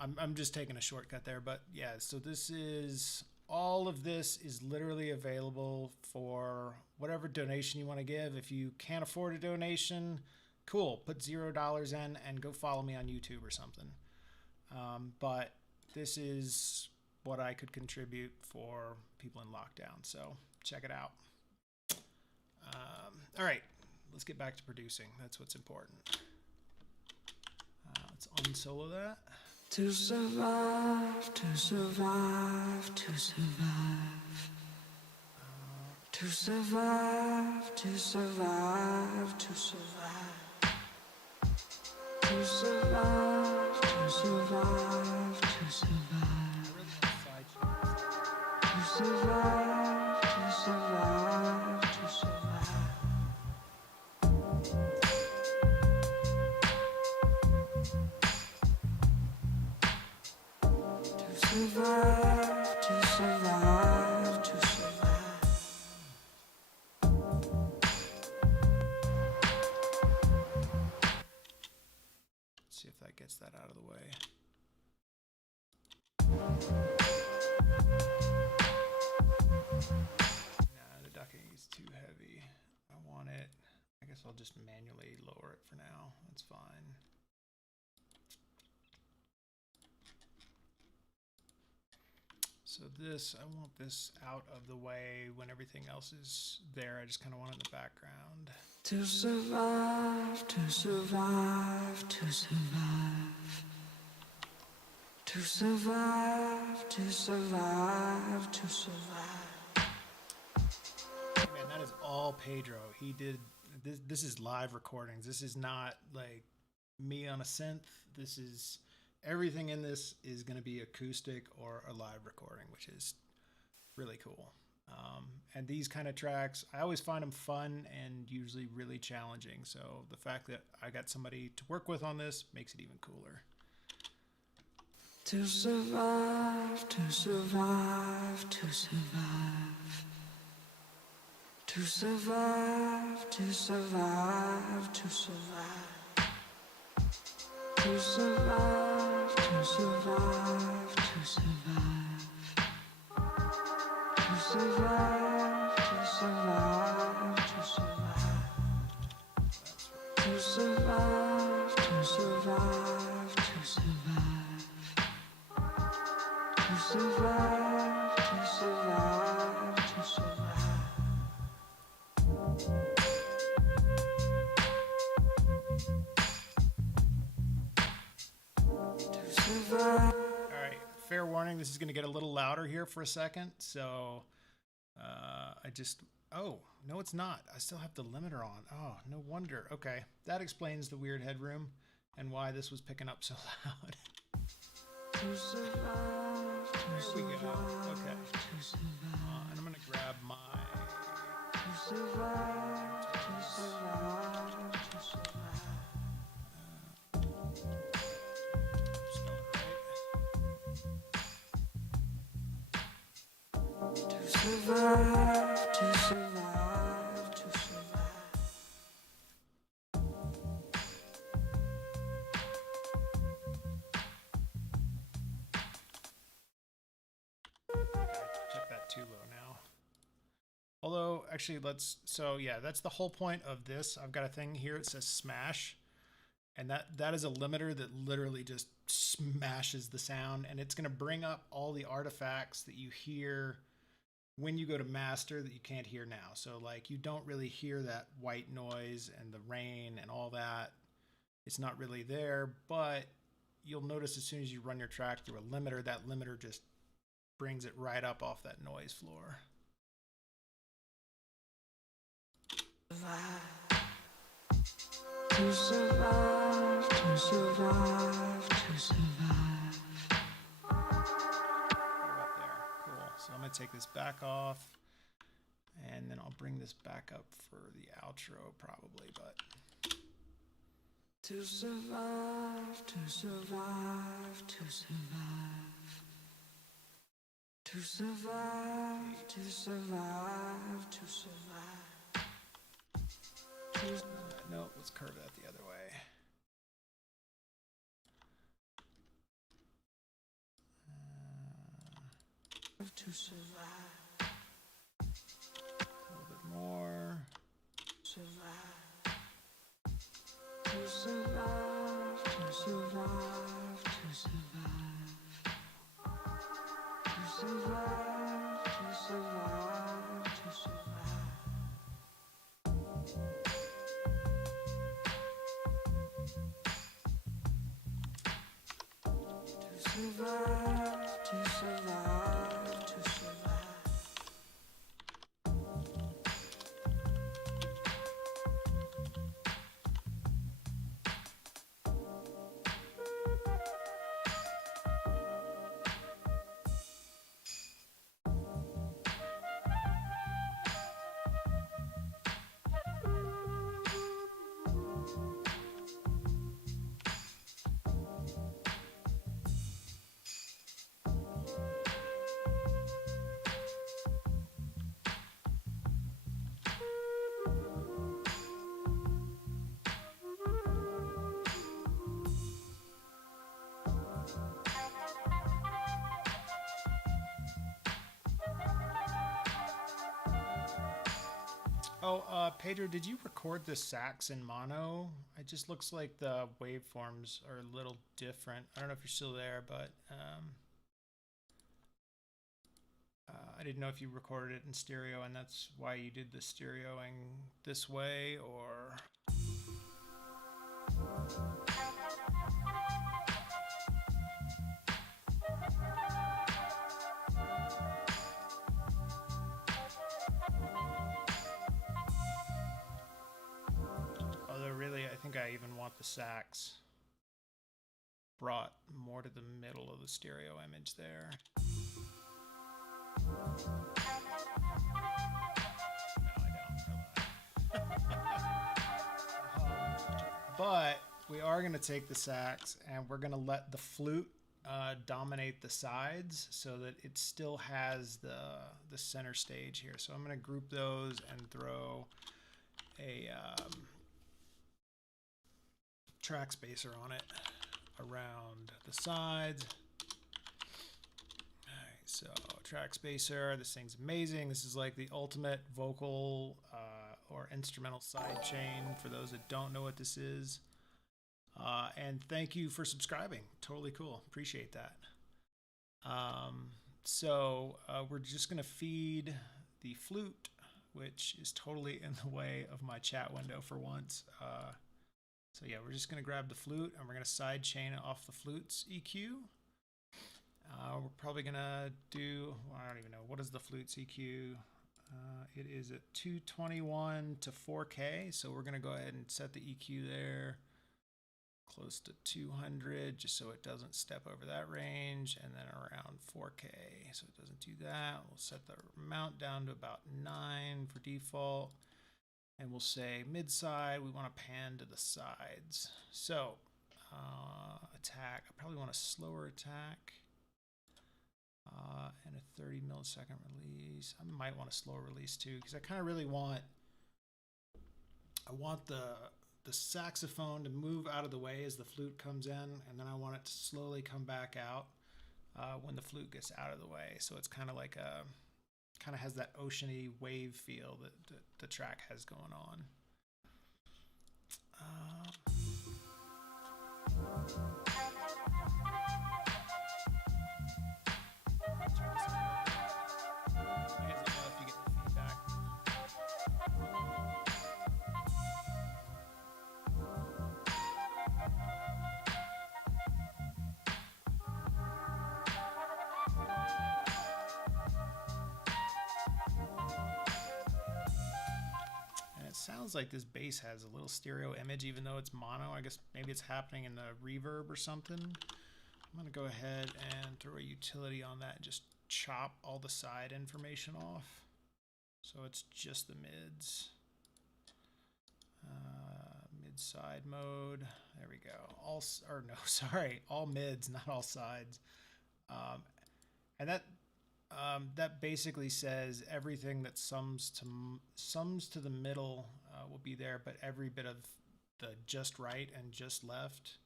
I'm just taking a shortcut there, but yeah, so all of this is literally available for whatever donation you want to give. If you can't afford a donation, cool, put $0 in and go follow me on YouTube or something. But this is what I could contribute for people in lockdown, so check it out. All right, let's get back to producing. That's what's important. Let's unsolo that. To survive, to survive, to survive. To survive, to survive, to survive. To survive, to survive, to survive. To survive, to survive, to survive. Survive, to survive, to survive. Let's see if that gets that out of the way. Nah, the ducking is too heavy. I want it. I guess I'll just manually lower it for now. That's fine. So this, I want this out of the way when everything else is there. I just kind of want it in the background. To survive, to survive, to survive. To survive, to survive, to survive. Hey man, that is all Pedro. He did, this is live recordings. This is not like me on a synth. This is, everything in this is going to be acoustic or a live recording, which is really cool. And these kind of tracks, I always find them fun and usually really challenging. So the fact that I got somebody to work with on this makes it even cooler. To survive, to survive, to survive. To survive, to survive, to survive. To survive, to survive, to survive. To survive, to survive, to survive. To survive, to survive, to survive. To survive, to survive, to survive. To survive. All right, fair warning, this is going to get a little louder here for a second. So oh, no, it's not. I still have the limiter on. Oh, no wonder. Okay, that explains the weird headroom and why this was picking up so loud. To survive, to There we go. survive, Okay. to survive. And I'm going to grab my... To survive, to survive, to survive. Spell it right. To survive, to survive, to survive. Although, actually, so yeah, that's the whole point of this. I've got a thing here. It says smash. And that is a limiter that literally just smashes the sound. And it's going to bring up all the artifacts that you hear when you go to master that you can't hear now. So like you don't really hear that white noise and the rain and all that. It's not really there, but you'll notice as soon as you run your track through a limiter, that limiter just brings it right up off that noise floor. To survive, to survive, to survive. Up there. Cool. So I'm going to take this back off, and then I'll bring this back up for the outro probably, but... To survive, to survive, to survive. To survive, to survive, to survive. No, let's curve that the other way. To survive. A little bit more. Survive. To survive, to survive, to survive. To survive, to survive, to survive. To survive, to survive, to survive. Oh, Pedro, did you record the sax in mono? It just looks like the waveforms are a little different. I don't know if you're still there, but I didn't know if you recorded it in stereo and that's why you did the stereoing this way, or... Although really, I think I even want the sax brought more to the middle of the stereo image there. No, I don't. But we are going to take the sax and we're going to let the flute dominate the sides so that it still has the center stage here. So I'm going to group those and throw a track spacer on it around the sides. All right, so track spacer, this thing's amazing. This is like the ultimate vocal or instrumental side chain for those that don't know what this is. And thank you for subscribing. Totally cool. Appreciate that. So we're just going to feed the flute, which is totally in the way of my chat window for once. So yeah, we're just going to grab the flute and we're going to side chain it off the flute's EQ. We're probably going to do, well, I don't even know, what is the flute's EQ? It is at 221 to 4K. So we're going to go ahead and set the EQ there close to 200 just so it doesn't step over that range, and then around 4K so it doesn't do that. We'll set the amount down to about 9 for default, and we'll say mid side, we want to pan to the sides. So attack, I probably want a slower attack and a 30 millisecond release. I might want a slower release too, because I kind of really want, the saxophone to move out of the way as the flute comes in, and then I want it to slowly come back out when the flute gets out of the way. So it's kind of like kind of has that oceany wave feel that the track has going on. Sounds like this bass has a little stereo image, even though it's mono. I guess maybe it's happening in the reverb or something. I'm gonna go ahead and throw a utility on that and just chop all the side information off. So it's just the mids. Mid side mode. There we go. All mids, not all sides. And that basically says everything that sums to the middle will be there, but every bit of the just right and just left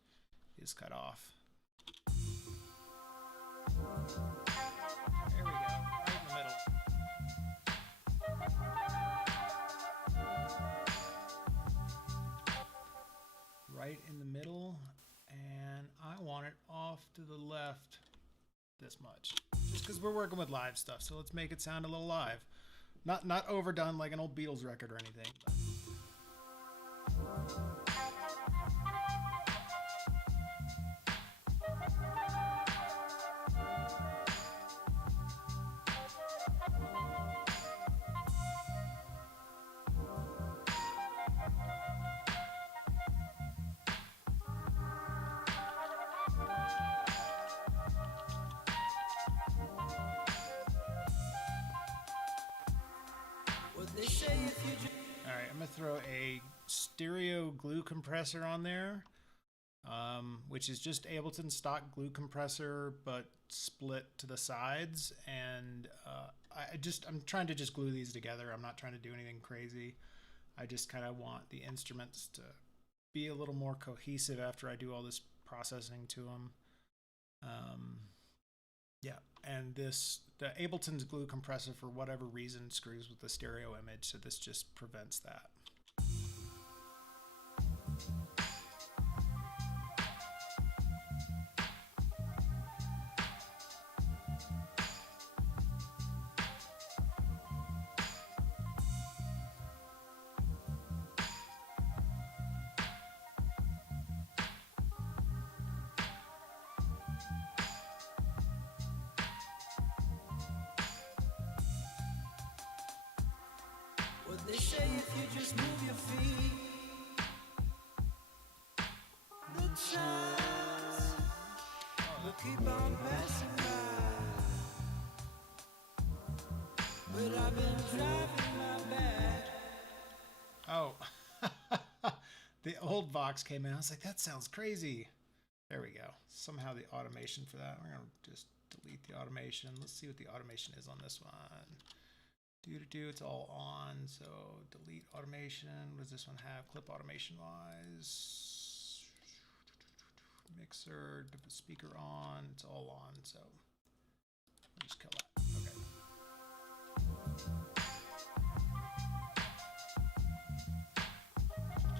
is cut off. There we go, right in the middle. Right in the middle, and I want it off to the left this much. Just because we're working with live stuff, so let's make it sound a little live. Not overdone like an old Beatles record or anything. Alright, I'm going to throw a stereo glue compressor on there, which is just Ableton stock glue compressor, but split to the sides. And I'm trying to just glue these together. I'm not trying to do anything crazy. I just kind of want the instruments to be a little more cohesive after I do all this processing to them. Yeah, and the Ableton's glue compressor, for whatever reason, screws with the stereo image, so this just prevents that. They say if you just move your feet, the times will keep on passing by. But I've been driving my back. Oh, the old Vox came in. I was like, that sounds crazy. There we go. Somehow the automation for that. We're going to just delete the automation. Let's see what the automation is on this one. It's all on, so delete automation. What does this one have? Clip automation wise. Mixer, speaker on, it's all on, so we'll just kill that. Okay.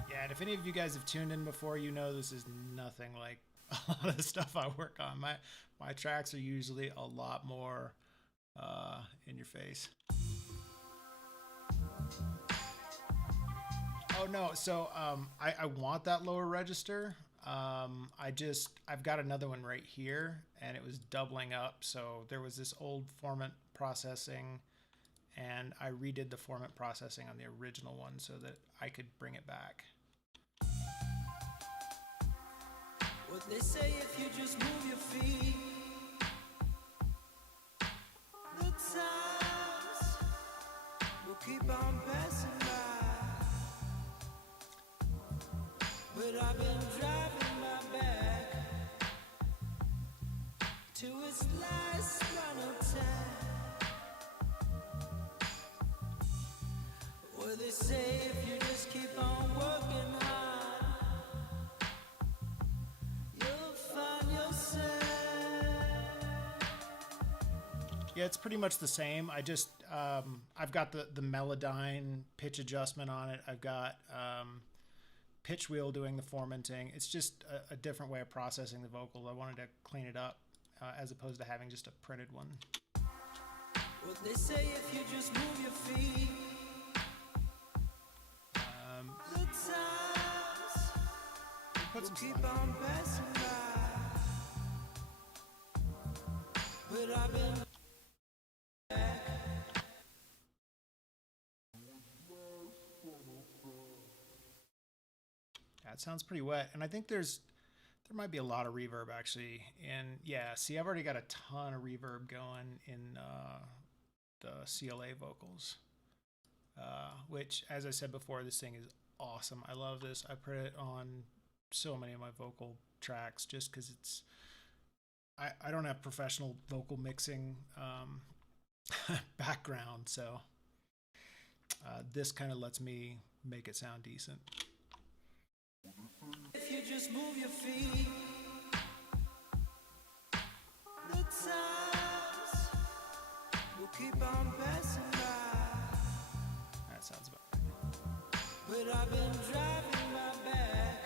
Yeah, and if any of you guys have tuned in before, you know this is nothing like a lot of the stuff I work on. My tracks are usually a lot more in your face. Oh no, so I want that lower register. I've got another one right here, and it was doubling up, so there was this old format processing, and I redid the format processing on the original one so that I could bring it back. What they say if you just move your feet, the times will keep on passing by. But I've been driving my back to its last final time. Where they say if you just keep on working hard, you'll find yourself Yeah, it's pretty much the same. I just I've got the Melodyne pitch adjustment on it. I've got pitch wheel doing the formatting. It's just a different way of processing the vocal. I wanted to clean it up as opposed to having just a printed one. What they say if you just move your feet. The times Put some keep slide. on passing by, but I've been That sounds pretty wet, and I think there might be a lot of reverb actually. And yeah, see, I've already got a ton of reverb going in the CLA vocals, which, as I said before, this thing is awesome. I love this. I put it on so many of my vocal tracks just because it's. I don't have professional vocal mixing background, so this kind of lets me make it sound decent. if you just move your feet. The times will keep on passing by, That sounds about right. but I've been driving my back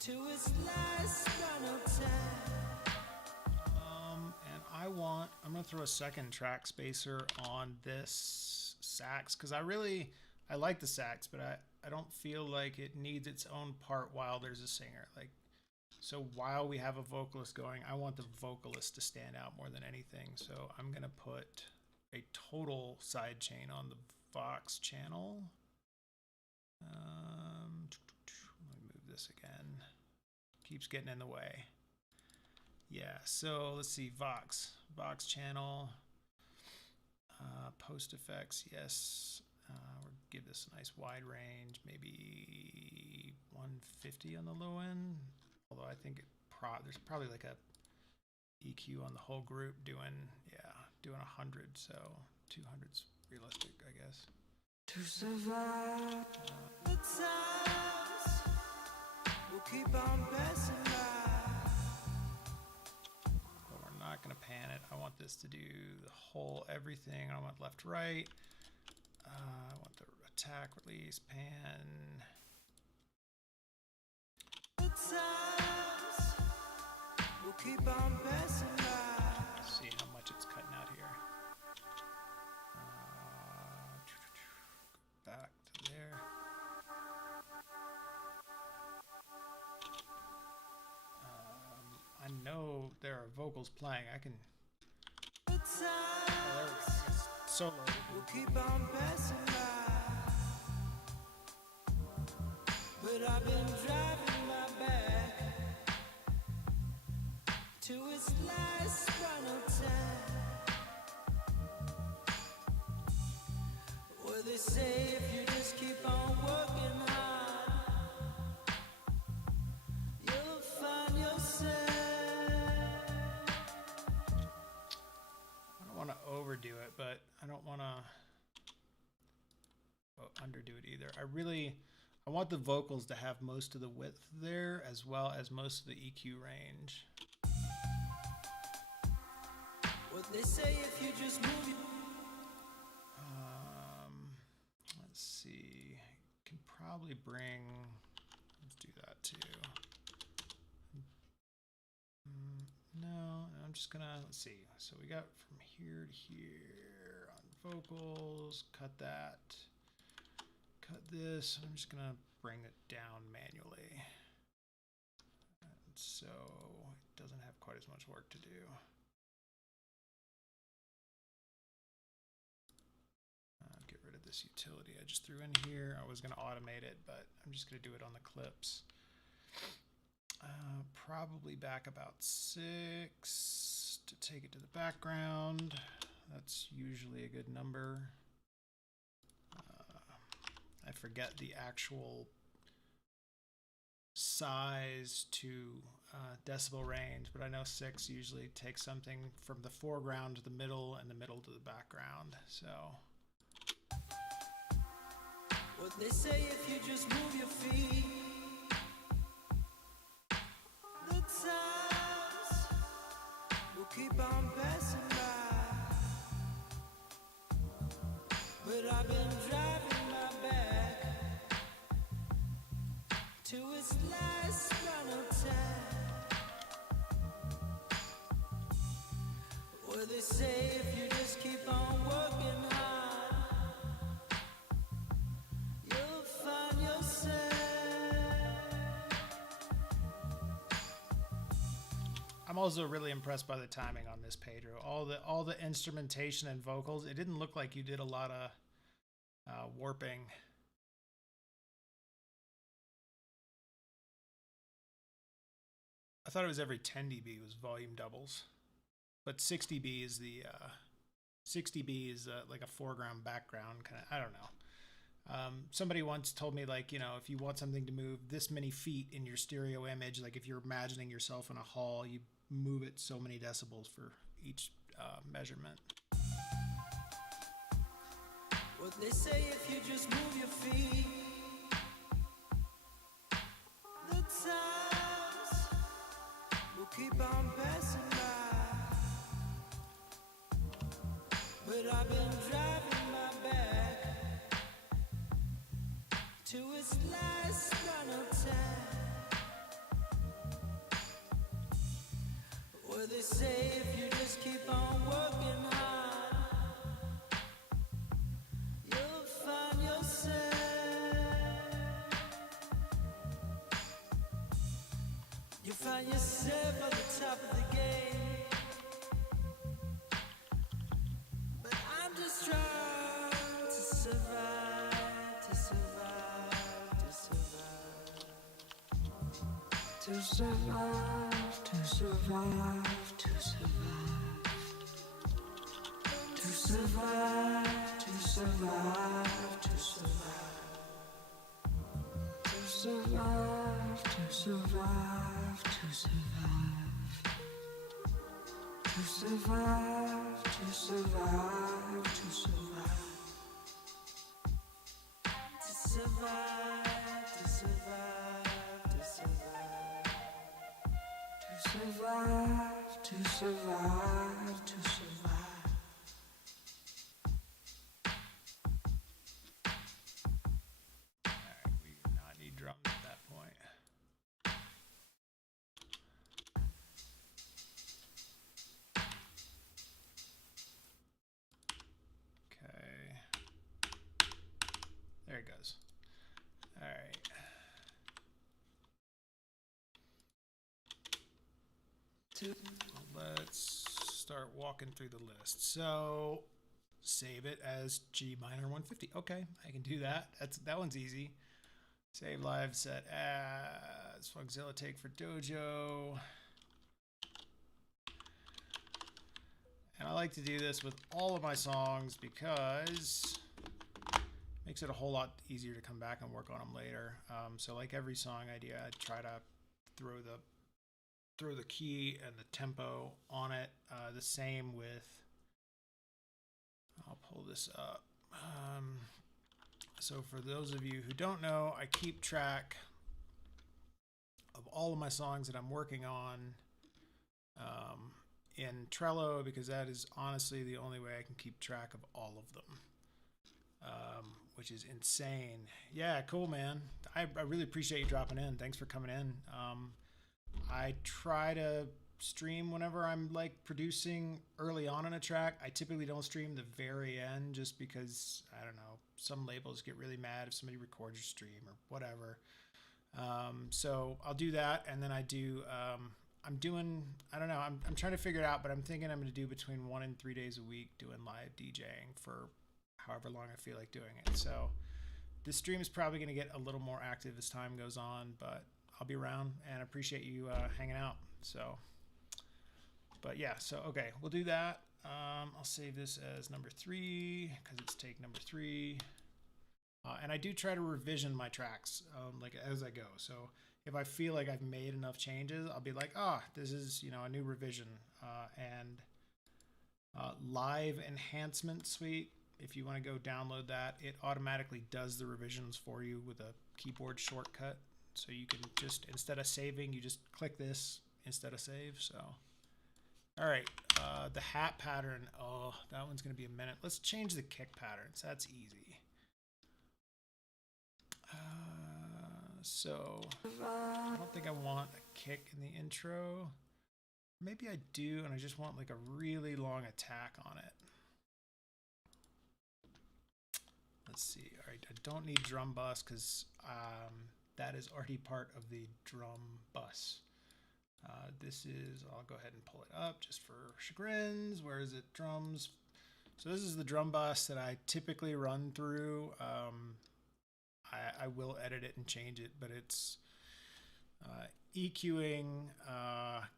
to its last final time. And I'm gonna throw a second track spacer on this sax because I like the sax, but I don't feel like it needs its own part while there's a singer. Like, so while we have a vocalist going, I want the vocalist to stand out more than anything. So I'm gonna put a total side chain on the Vox channel. Let me move this again. Keeps getting in the way. Yeah, so let's see, Vox channel, post effects, yes. We'll give this a nice wide range, maybe 150 on the low end. Although I think there's probably like a EQ on the whole group doing 100, so 200's realistic, I guess. To survive the times will keep on passing by. But we're not gonna pan it. I want this to do the whole everything. I want left, right. I want the attack, release, pan. The times will keep on passing by. See how much it's cutting out here. Back to there. I know there are vocals playing. I can. The Oh, there we go. times It's solo. will keep on passing by, but I've been driving my back to its last final time. Where they say if you just keep on working hard, you'll find yourself. I don't want to overdo it, but I don't want to underdo it either. I want the vocals to have most of the width there as well as most of the EQ range. What they say if you just move your Let's see. Can probably bring. Let's do that too. No, I'm just gonna. Let's see. So we got from here to here on vocals. Cut that. Cut this. I'm just gonna bring it down manually, and so it doesn't have quite as much work to do. Get rid of this utility I just threw in here. I was going to automate it, but I'm just going to do it on the clips. Probably back about 6 to take it to the background. That's usually a good number. I forget the actual size to decibel range, but I know 6 usually takes something from the foreground to the middle and the middle to the background. So. what they say if you just move your feet. The times will keep on passing. to its last final tap. Where they say if you just keep on working hard, you'll find yourself. I'm also really impressed by the timing on this, Pedro. All the instrumentation and vocals. It didn't look like you did a lot of warping. I thought it was every 10 dB was volume doubles, but 60 dB is the 60 dB is like a foreground background kind of. I don't know. Somebody once told me, like, you know, if you want something to move this many feet in your stereo image, like if you're imagining yourself in a hall, you move it so many decibels for each measurement. What they say if you just move your feet, the times will keep on passing by. But I've been driving my back to its last final tap. Where they say if you just keep on working hard, you'll find yourself. You'll find yourself at the top of the game. But I'm just trying to survive, to survive, to survive. To survive, to survive, to survive. To survive, to survive, to survive. To survive, to survive, to survive. To survive, to survive, to survive. To survive, to survive, to survive. To survive, to survive, to survive. Alright, we do not need drums at that point. Okay. There it goes. Alright. Let's start walking through the list. So save it as G minor 150. Okay, I can do that. That one's easy. Save live set as Funkzilla take for Dojo. And I like to do this with all of my songs because it makes it a whole lot easier to come back and work on them later. So like every song idea, I try to throw the key and the tempo on it. The same with, I'll pull this up. So for those of you who don't know, I keep track of all of my songs that I'm working on in Trello, because that is honestly the only way I can keep track of all of them, which is insane. Yeah, cool, man. I really appreciate you dropping in. Thanks for coming in. I try to stream whenever I'm like producing early on in a track. I typically don't stream the very end just because, I don't know, some labels get really mad if somebody records your stream or whatever. So I'll do that, and then I do I'm doing, I don't know, I'm trying to figure it out, but I'm thinking I'm going to do between 1 and 3 days a week doing live DJing for however long I feel like doing it. So this stream is probably going to get a little more active as time goes on, but I'll be around and appreciate you hanging out. So, but yeah, so okay, we'll do that. I'll save this as number 3 because it's take number 3. And I do try to revision my tracks like as I go. So if I feel like I've made enough changes, I'll be like, this is, you know, a new revision. And Live Enhancement Suite, if you want to go download that, it automatically does the revisions for you with a keyboard shortcut. So you can just, instead of saving, you just click this instead of save. So, all right, the hat pattern. Oh, that one's going to be a minute. Let's change the kick patterns. That's easy. So I don't think I want a kick in the intro. Maybe I do, and I just want like a really long attack on it. Let's see. All right, I don't need drum bus because that is already part of the drum bus. This is, I'll go ahead and pull it up just for chagrins. Where is it? Drums. So this is the drum bus that I typically run through. I will edit it and change it, but it's EQing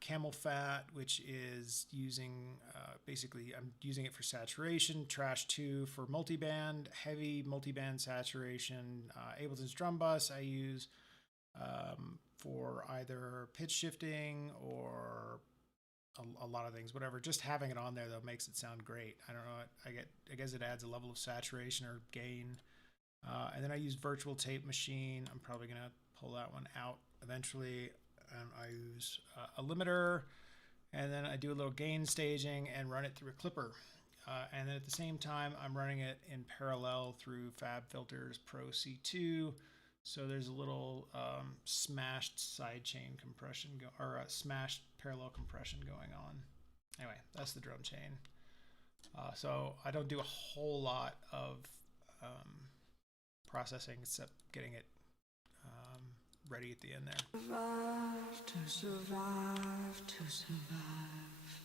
camel fat, which is using basically I'm using it for saturation, trash 2 for multiband, heavy multiband saturation. Ableton's drum bus I use for either pitch shifting or a lot of things, whatever. Just having it on there though makes it sound great. I don't know. I guess it adds a level of saturation or gain. And then I use virtual tape machine. I'm probably gonna pull that one out eventually. And I use a limiter, and then I do a little gain staging and run it through a clipper. And then at the same time, I'm running it in parallel through FabFilter's Pro C2. So there's a little smashed sidechain compression or smashed parallel compression going on. Anyway, that's the drum chain. So I don't do a whole lot of processing except getting it ready at the end there. Survive, to survive, to survive,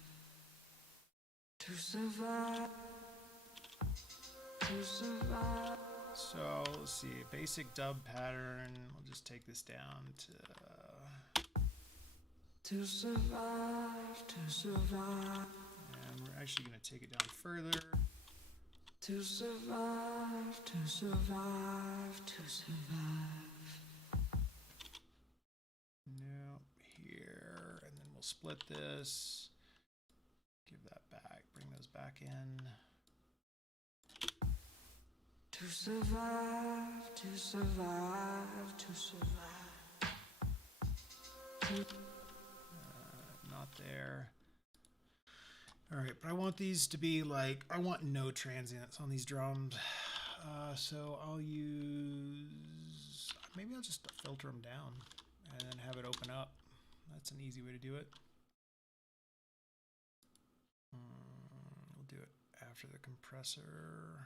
to survive, to survive. So let's see, basic dub pattern. We'll just take this down to survive, to survive. And we're actually going to take it down further. To survive, to survive, to survive. No, here, and then we'll split this. Give that back, bring those back in. To survive, to survive, to survive. Not there. All right, but I want these to be like, I want no transients on these drums. So I'll use, maybe I'll just filter them down and then have it open up. That's an easy way to do it. We'll do it after the compressor.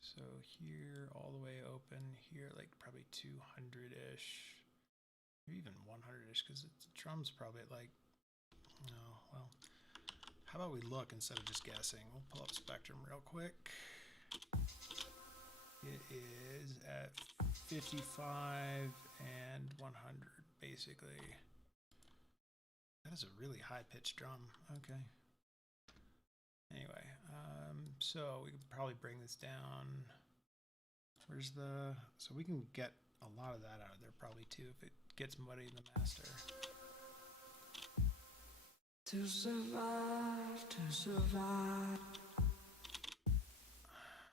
So here, all the way open, here like probably 200-ish, maybe even 100-ish, because the drum's probably at like, no, well, how about we look instead of just guessing? We'll pull up Spectrum real quick. It is at 55 and 100, basically. That is a really high-pitched drum. Okay. Anyway, so we could probably bring this down. Where's the... So we can get a lot of that out of there probably too if it gets muddy in the master. To survive, to survive.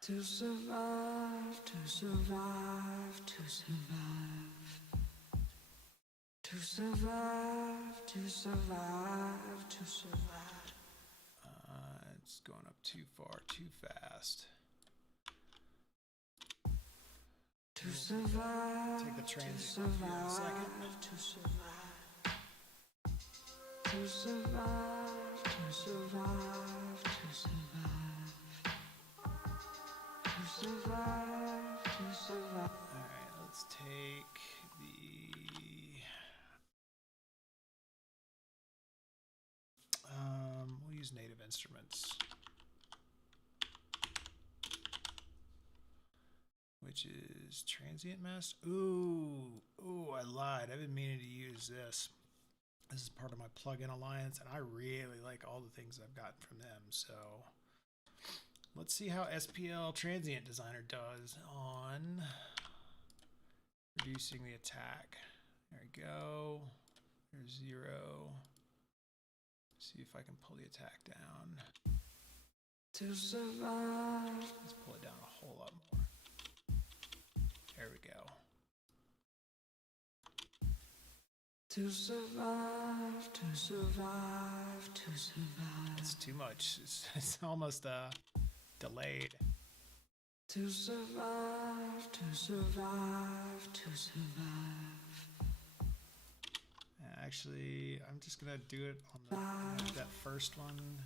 To survive, to survive, to survive. To survive, to survive, to survive. It's going up too far, too fast. To survive, take the transient to off here in a survive, second. to survive. To survive, to survive, to survive. To survive, to survive. All right, let's take the we'll use Native Instruments, which is transient master. Ooh, I lied. I've been meaning to use this. This is part of my plugin alliance, and I really like all the things I've gotten from them. So let's see how SPL Transient Designer does on reducing the attack. There we go. There's 0. See if I can pull the attack down. To survive. Let's pull it down a whole lot more. There we go. To survive, to survive, to survive. It's too much. It's almost delayed. To survive, to survive, to survive. Actually, I'm just gonna do it on that first one.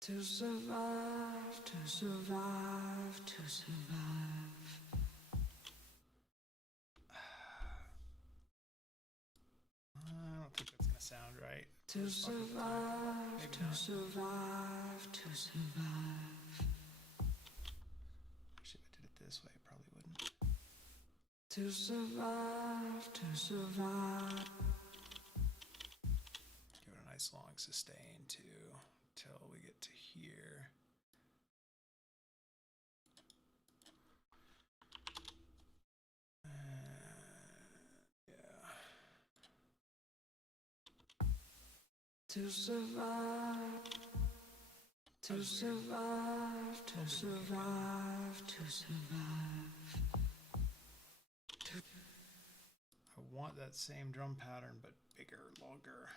To survive, to survive, to survive. I don't think that's gonna sound right. To survive, to survive, to survive. Actually, if I did it this way, it probably wouldn't. To survive, to survive. Give it a nice long sustain too, till we get to here. Yeah. To survive, to survive, to survive, to survive. I want that same drum pattern, but bigger, longer.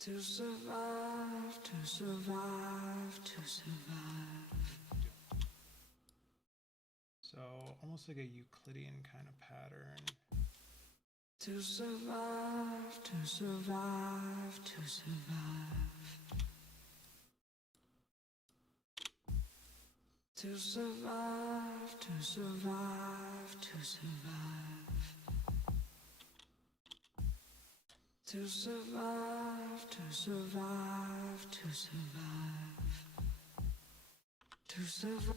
To survive, to survive, to survive. So almost like a Euclidean kind of pattern. To survive, to survive, to survive. To survive, to survive, to survive. To survive, to survive, to survive. To survive.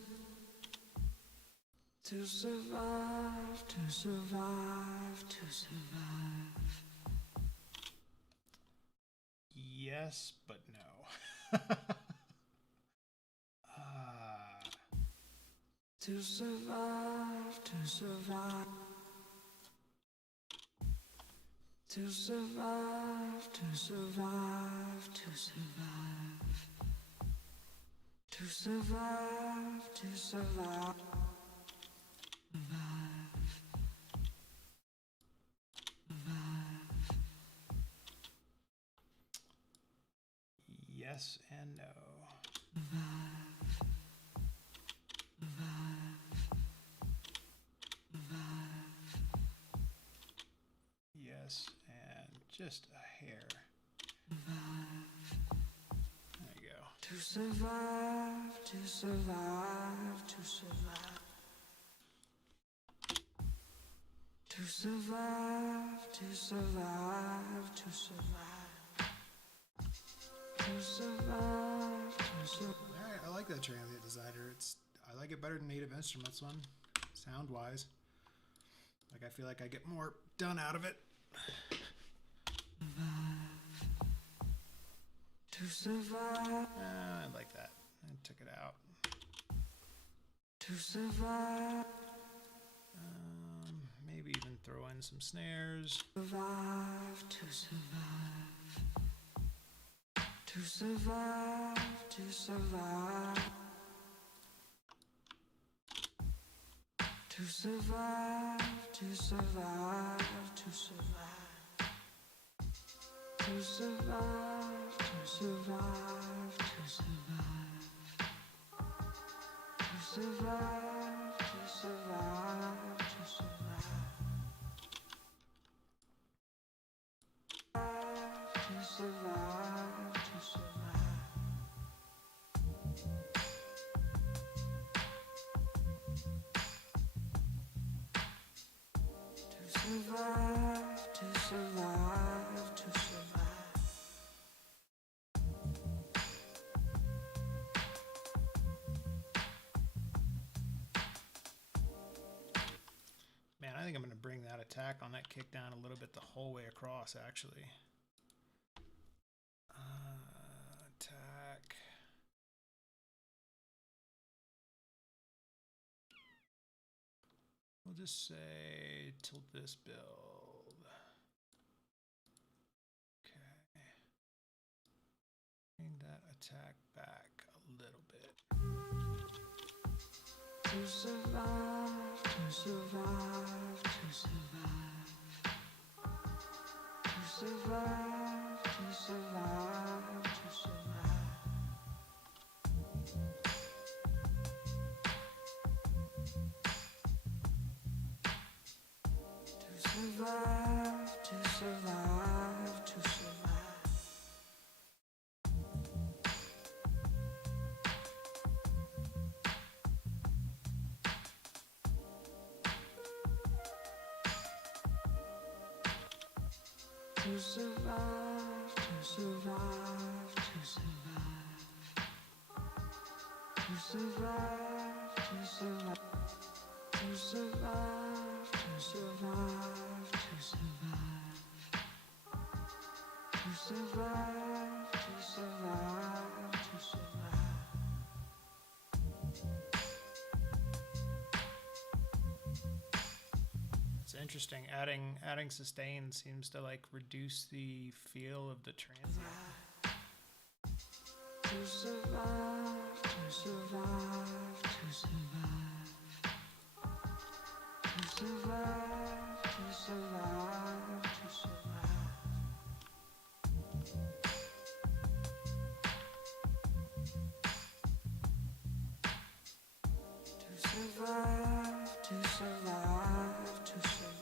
To survive, to survive, to survive. Yes, but no. To survive, to survive. To survive, to survive, to survive. To survive, to survive. Survive. Survive. Yes and no. Survive. Survive. Survive. Yes and just a hair. Survive. There you go. To survive, to survive, to survive. To survive, to survive, to survive. To survive, to survive. Alright, I like that transient designer. I like it better than Native Instruments one, sound wise. Like I feel like I get more done out of it. Survive. To survive. I like that. I took it out. To survive. Maybe even throw in some snares. Survive, to survive. To survive, to survive. To survive, to survive, to survive. To survive, to survive, to survive. To survive, to survive, to survive. To survive, to survive. To survive, to survive, to survive. Man, I think I'm going to bring that attack on that kick down a little bit the whole way across, actually. Attack. We'll just say tilt this build. Okay. Bring that attack back a little bit. To survive, to survive, to survive. To survive, to survive, to survive. survive, to survive, to survive. To survive, to survive, to survive. To survive, to survive. To survive, to survive, to survive. To survive, to survive, to survive. It's interesting. Adding sustain seems to like reduce the feel of the transient. To survive, to survive, to survive. To survive, to survive, to survive. To survive, to survive, to survive.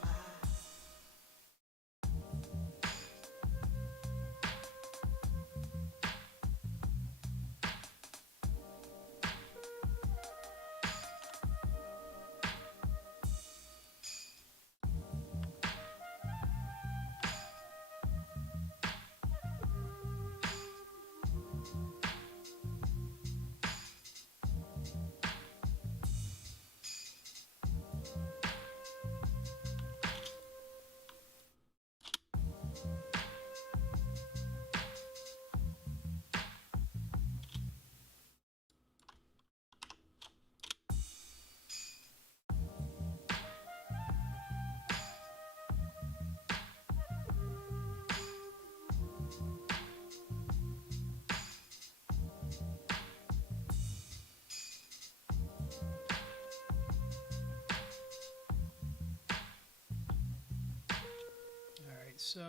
So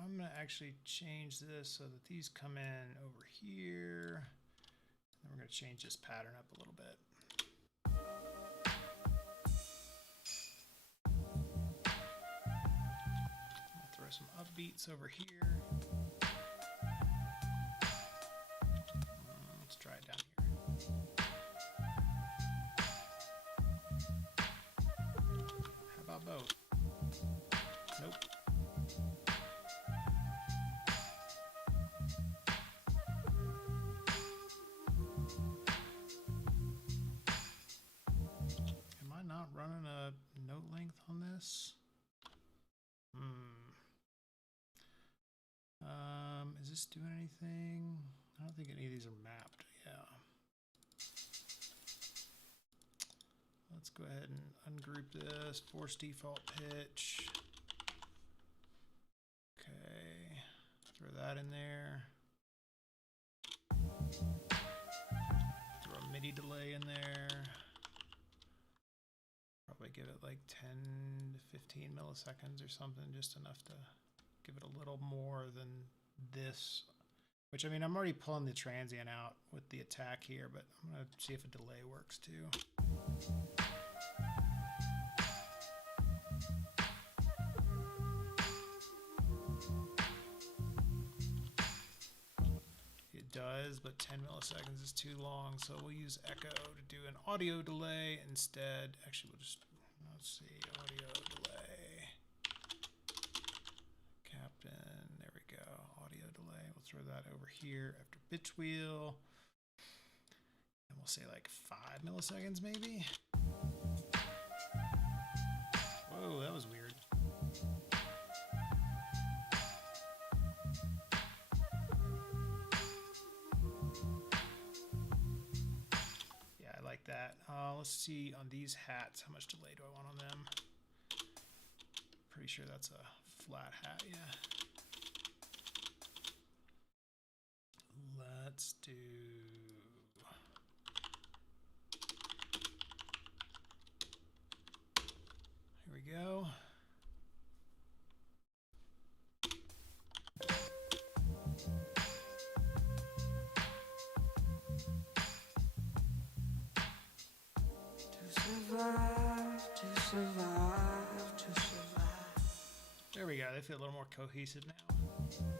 I'm going to actually change this so that these come in over here. And we're going to change this pattern up a little bit. I'll throw some upbeats over here. Let's try it down here. How about both? Nope. Not running a note length on this. Is this doing anything? I don't think any of these are mapped. Yeah. Let's go ahead and ungroup this. Force default pitch. Okay. Throw that in there. Throw a MIDI delay in there. Probably give it like 10 to 15 milliseconds or something, just enough to give it a little more than this. Which, I mean, I'm already pulling the transient out with the attack here, but I'm going to see if a delay works too. It does, but 10 milliseconds is too long, so we'll use echo to do an audio delay instead. Actually, we'll just, let's see, audio delay. Captain, there we go, audio delay. We'll throw that over here after pitch wheel. And we'll say like 5 milliseconds maybe. Whoa, that was weird. That. Let's see on these hats, how much delay do I want on them? Pretty sure that's a flat hat, yeah. Let's do... Here we go. To survive, to survive, to survive. they feel a little more cohesive now. I'm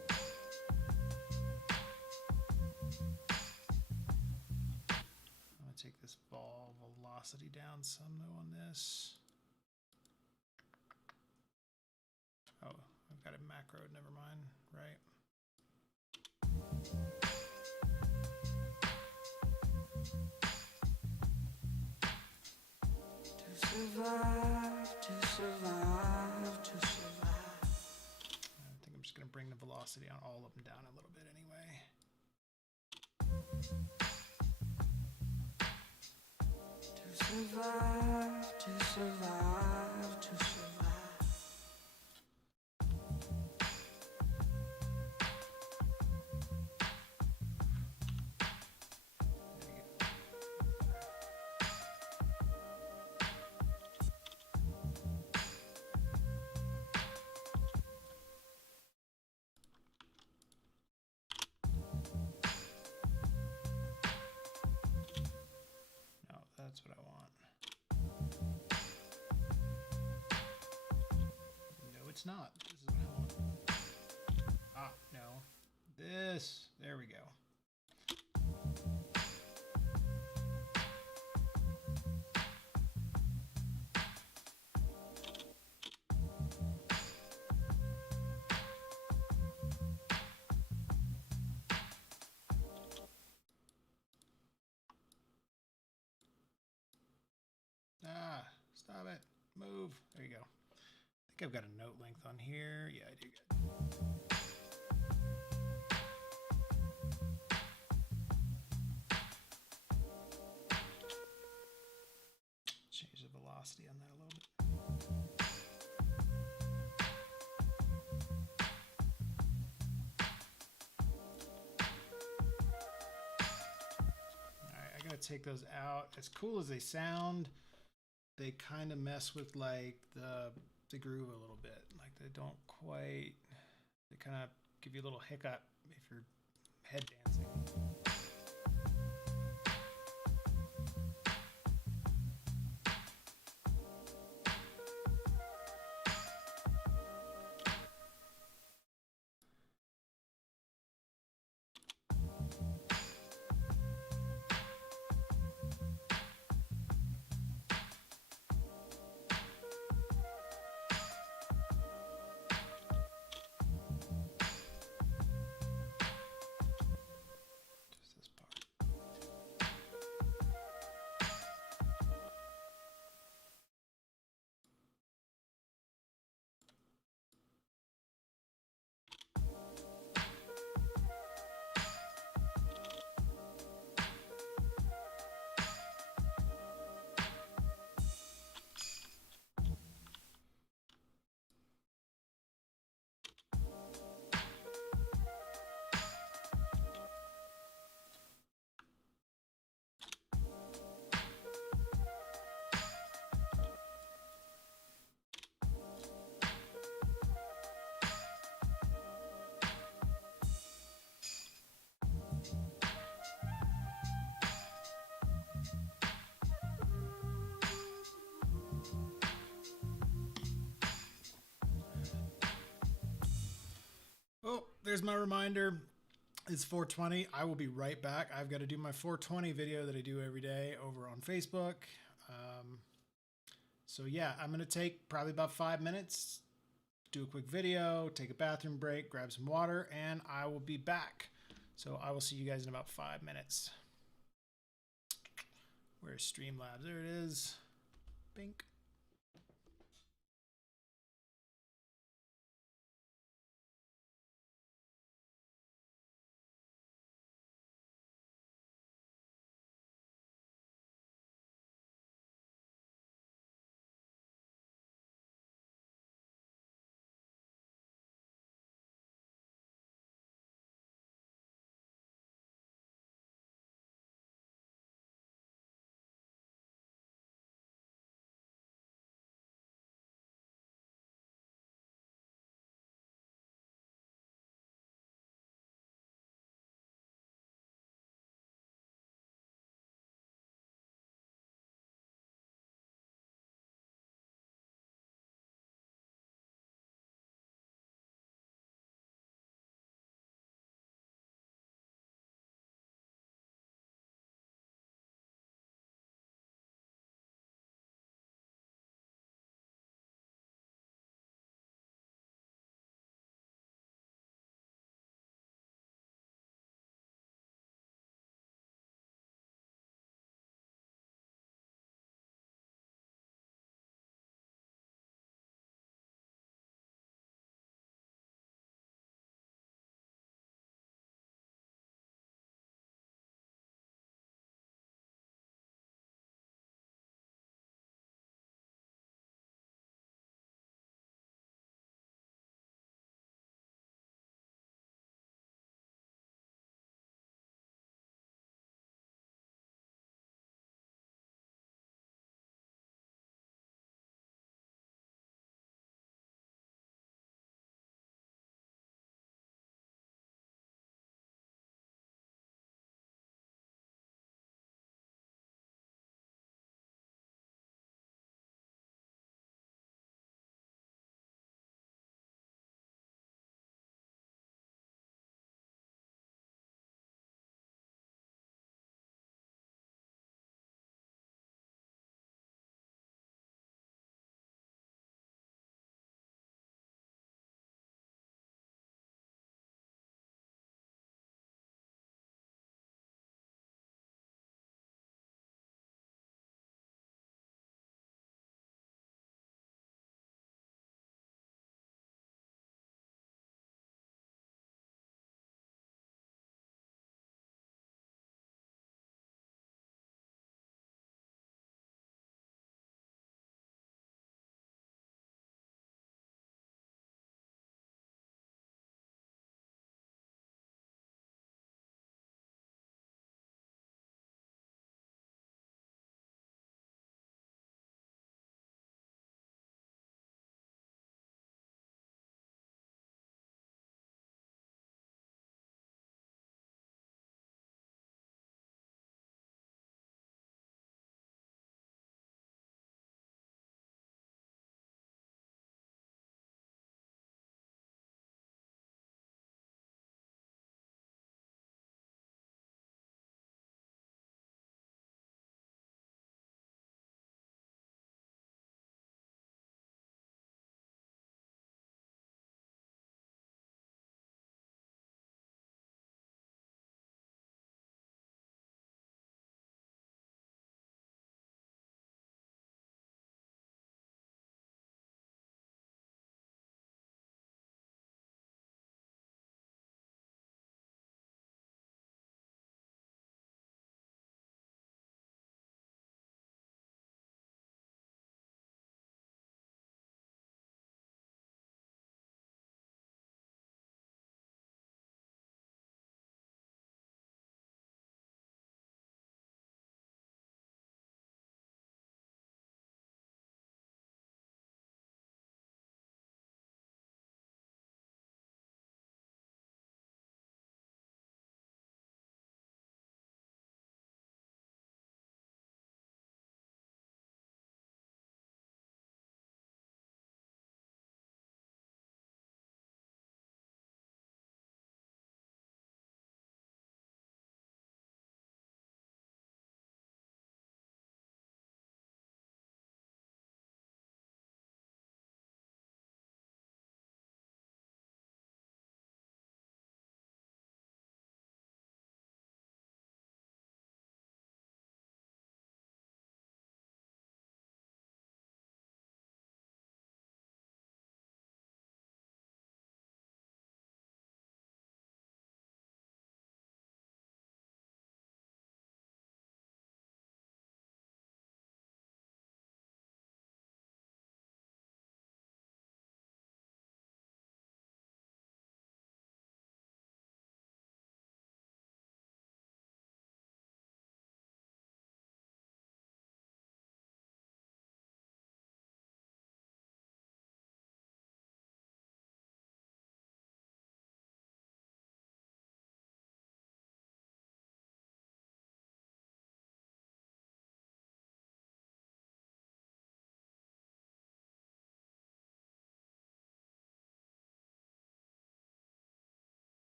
gonna take this ball velocity down some though on this. Oh, I've got it macroed, never mind, right? To survive, to survive, to survive. I think I'm just gonna bring the velocity on all of them down a little bit anyway. To survive, to survive, to survive. That's what I want. No, it's not. This is what I want. Ah, no. This. There we go. Ah, stop it. Move. There you go. I think I've got a note length on here. Yeah, I do. Good. Change the velocity on that a little bit. Alright, I gotta take those out. As cool as they sound, they kind of mess with like the groove a little bit. Like they don't quite, they kind of give you a little hiccup if you're head dancing. Oh, there's my reminder. It's 4:20. I will be right back. I've got to do my 4:20 video that I do every day over on Facebook. So yeah, I'm going to take probably about 5 minutes, do a quick video, take a bathroom break, grab some water, and I will be back. So I will see you guys in about 5 minutes. Where's Streamlabs? There it is. Bink.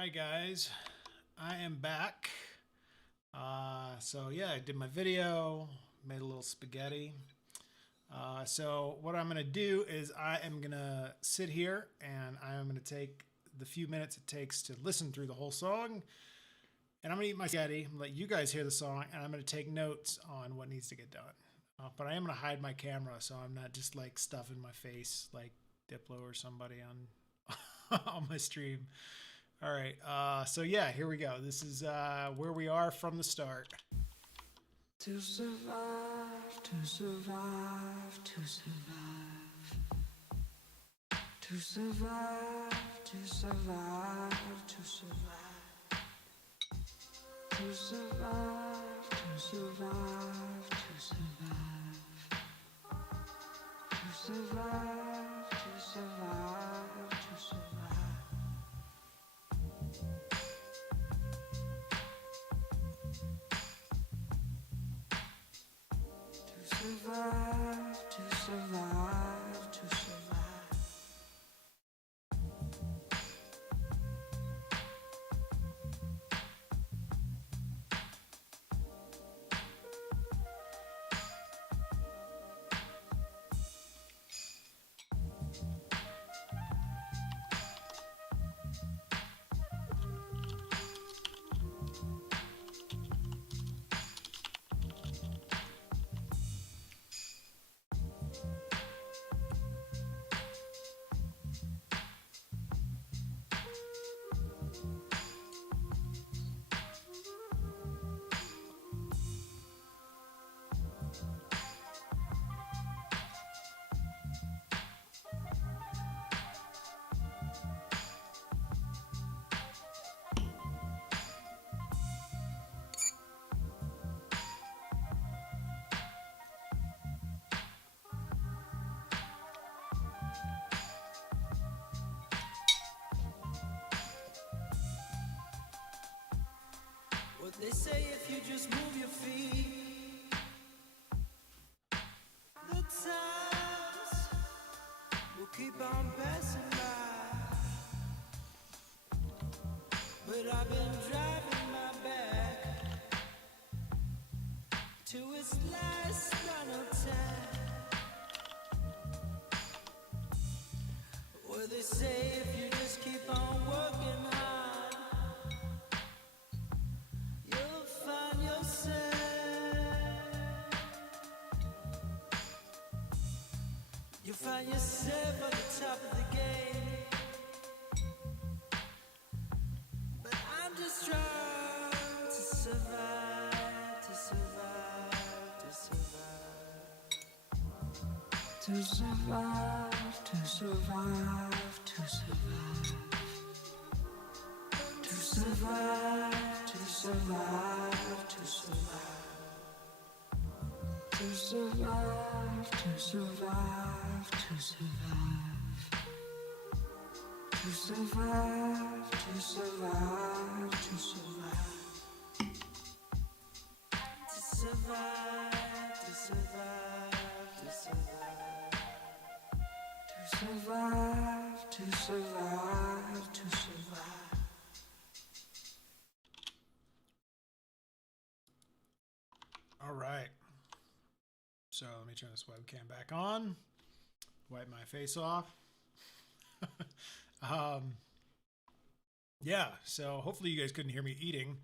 right, guys, I am back. So yeah, I did my video, made a little spaghetti. So what I'm gonna do is I am gonna sit here and I'm gonna take the few minutes it takes to listen through the whole song, and I'm gonna eat my spaghetti, let you guys hear the song, and I'm gonna take notes on what needs to get done. But I am gonna hide my camera so I'm not just like stuffing my face like Diplo or somebody on on my stream. All right, so yeah, here we go. This is where we are from the start. To survive, to survive, to survive. To survive, to survive, to survive. To survive, to survive, to survive. To survive, to survive, to survive. Survive, to survive, to survive. What they say if you just move your feet, the times will keep on passing by. But I've been driving my back to its last final time. What they say if you just keep on working hard, you'll find yourself at the top of the game. But I'm just trying to survive, to survive, to survive. To survive, to survive, to survive. To survive, to survive, to survive. To survive, to survive, to survive. To survive, to survive, to survive. To survive, to survive, to survive. To survive, to survive, to survive. All right. So let me turn this webcam back on. Wipe my face off. Yeah, so hopefully you guys couldn't hear me eating.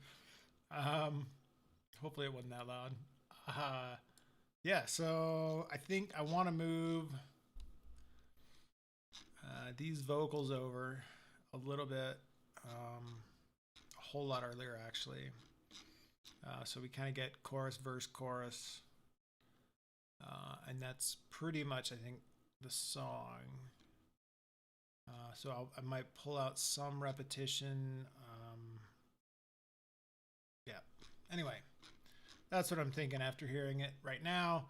Hopefully it wasn't that loud. Yeah, so I think I want to move these vocals over a little bit, a whole lot earlier actually. So we kind of get chorus, verse, chorus. And that's pretty much, I think, the song. So I might pull out some repetition. Yeah. Anyway, that's what I'm thinking after hearing it right now.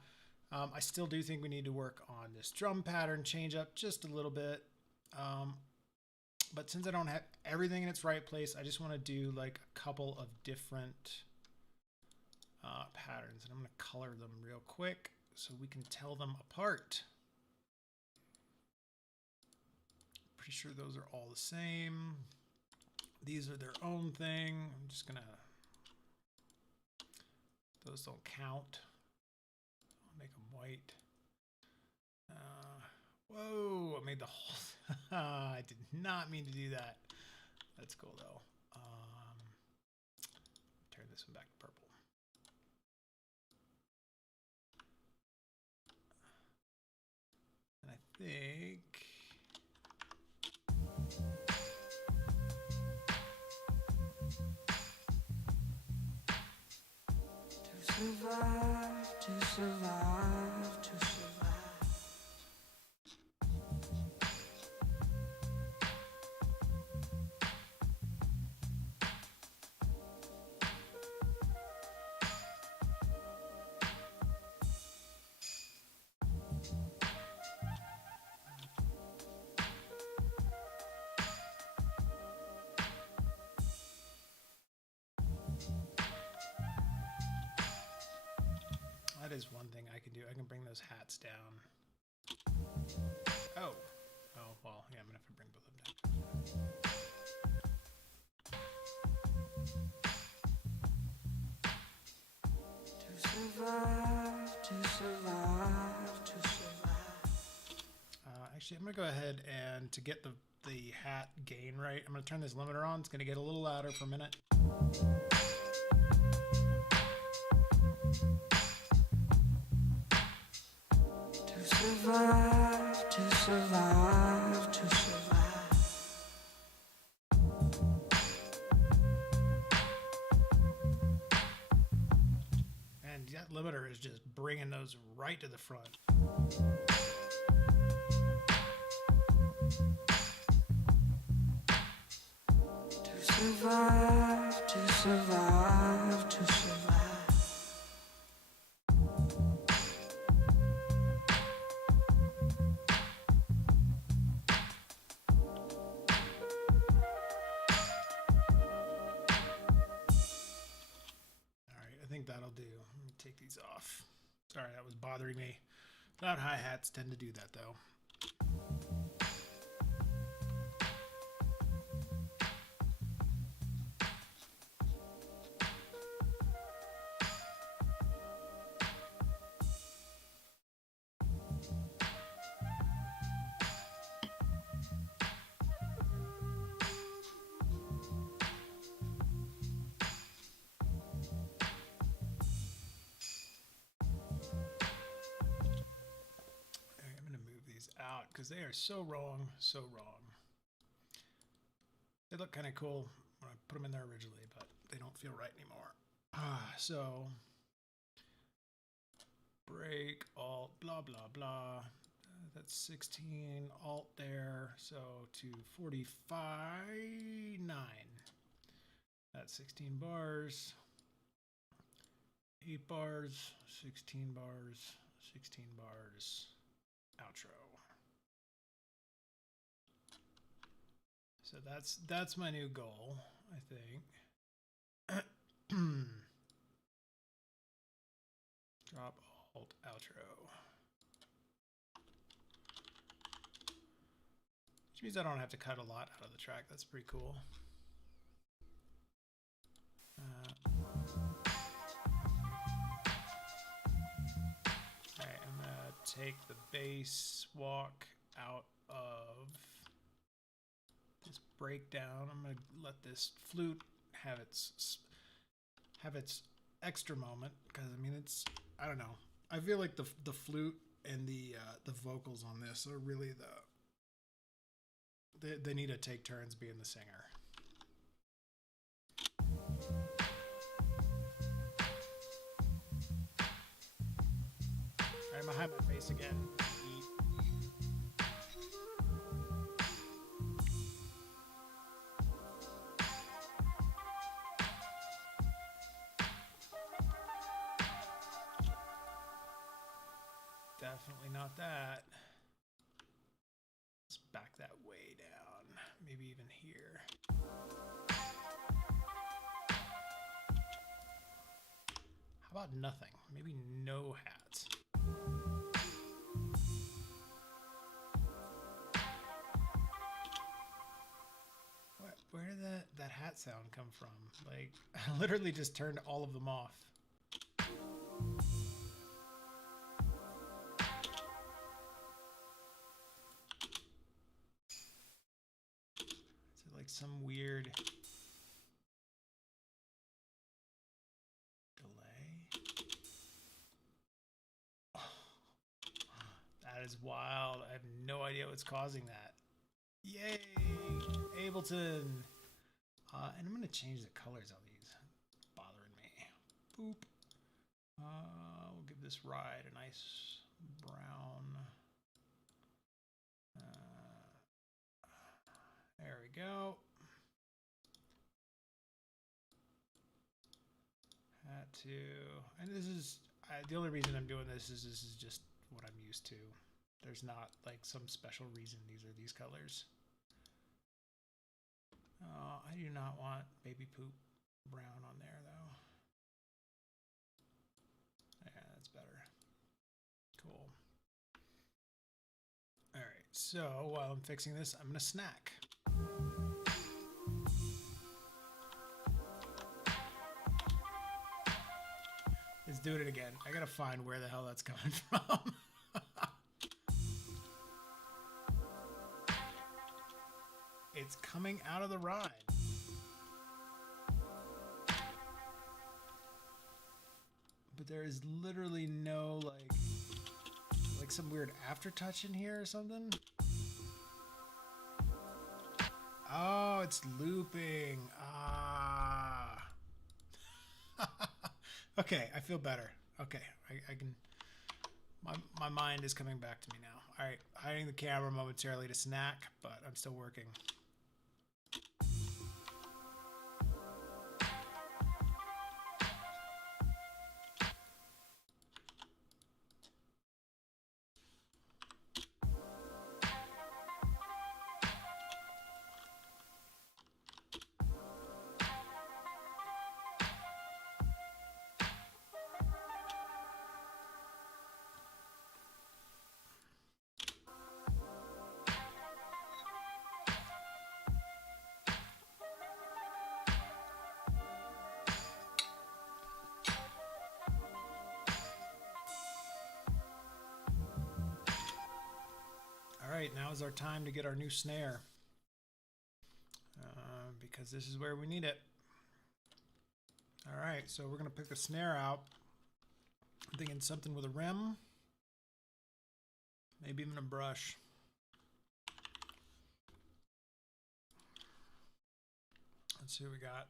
I still do think we need to work on this drum pattern change up just a little bit. But since I don't have everything in its right place, I just want to do like a couple of different patterns. And I'm going to color them real quick so we can tell them apart. Pretty sure those are all the same. These are their own thing. I'm just gonna, those don't count. I'll make them white. Whoa, I made the whole, I did not mean to do that. That's cool though. Turn this one back to purple. And I think, To survive, to survive, to survive. that is one thing I can do. I can bring those hats down. Oh, well, yeah, I'm gonna have to bring both of them down. To survive, to survive, to survive. Actually, I'm gonna go ahead and to get the hat gain right, I'm gonna turn this limiter on. It's gonna get a little louder for a minute. To survive, to survive, to survive. And that limiter is just bringing those right to the front. To survive, to survive, to survive. I think that'll do. Let me take these off. Sorry, that was bothering me. Loud hi-hats tend to do that though. Out because they are so wrong, so wrong. They look kind of cool when I put them in there originally, but they don't feel right anymore. So break, alt, blah, blah, blah. That's 16, alt there. So to 45, 9. That's 16 bars, 8 bars, 16 bars, 16 bars, outro. So that's my new goal, I think. Drop, alt, outro. Which means I don't have to cut a lot out of the track. That's pretty cool. Alright, I'm gonna take the bass walk out of this breakdown. I'm gonna let this flute have its extra moment because I mean I don't know. I feel like the flute and the vocals on this are really they need to take turns being the singer. Alright, I'm behind my face again. Definitely not that. Let's back that way down. Maybe even here. How about nothing? Maybe no hats. Where did that hat that sound come from? Like, I literally just turned all of them off. Is it like some weird delay? Oh, that is wild. I have no idea what's causing that. Yay, Ableton. And I'm gonna change the colors on these. It's bothering me. Boop. We'll give this ride a nice brown. There we go. Had to, and this is the only reason I'm doing this is just what I'm used to. There's not like some special reason these are these colors. I do not want baby poop brown on there though. Yeah, that's better. Cool. All right, so while I'm fixing this, I'm gonna snack. Let's do it again. I gotta find where the hell that's coming from. It's coming out of the ride. But there is literally no like some weird aftertouch in here or something. Oh, it's looping. Ah. Okay, I feel better. Okay, I can. My mind is coming back to me now. All right, hiding the camera momentarily to snack, but I'm still working. All right, now is our time to get our new snare. Because this is where we need it. All right, so we're gonna pick the snare out. I'm thinking something with a rim. Maybe even a brush. Let's see what we got.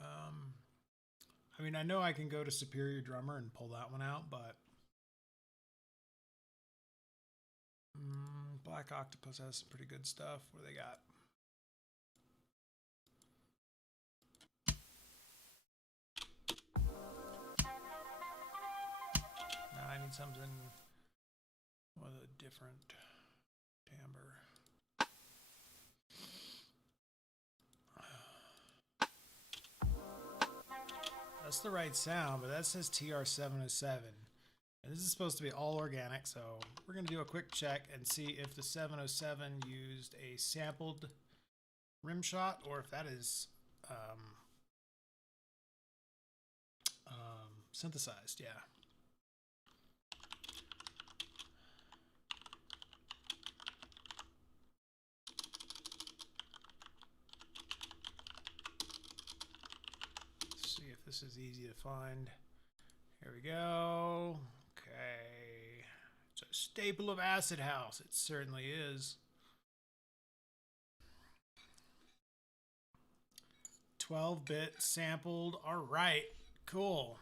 I mean, I know I can go to Superior Drummer and pull that one out, but Black Octopus has some pretty good stuff. What do they got? Now I need something with a different timbre. That's the right sound, but that says TR707. And this is supposed to be all organic, so we're going to do a quick check and see if the 707 used a sampled rim shot or if that is synthesized. Yeah. Let's see if this is easy to find. Here we go. Okay. It's a staple of Acid House. It certainly is. 12-bit sampled. All right. Cool.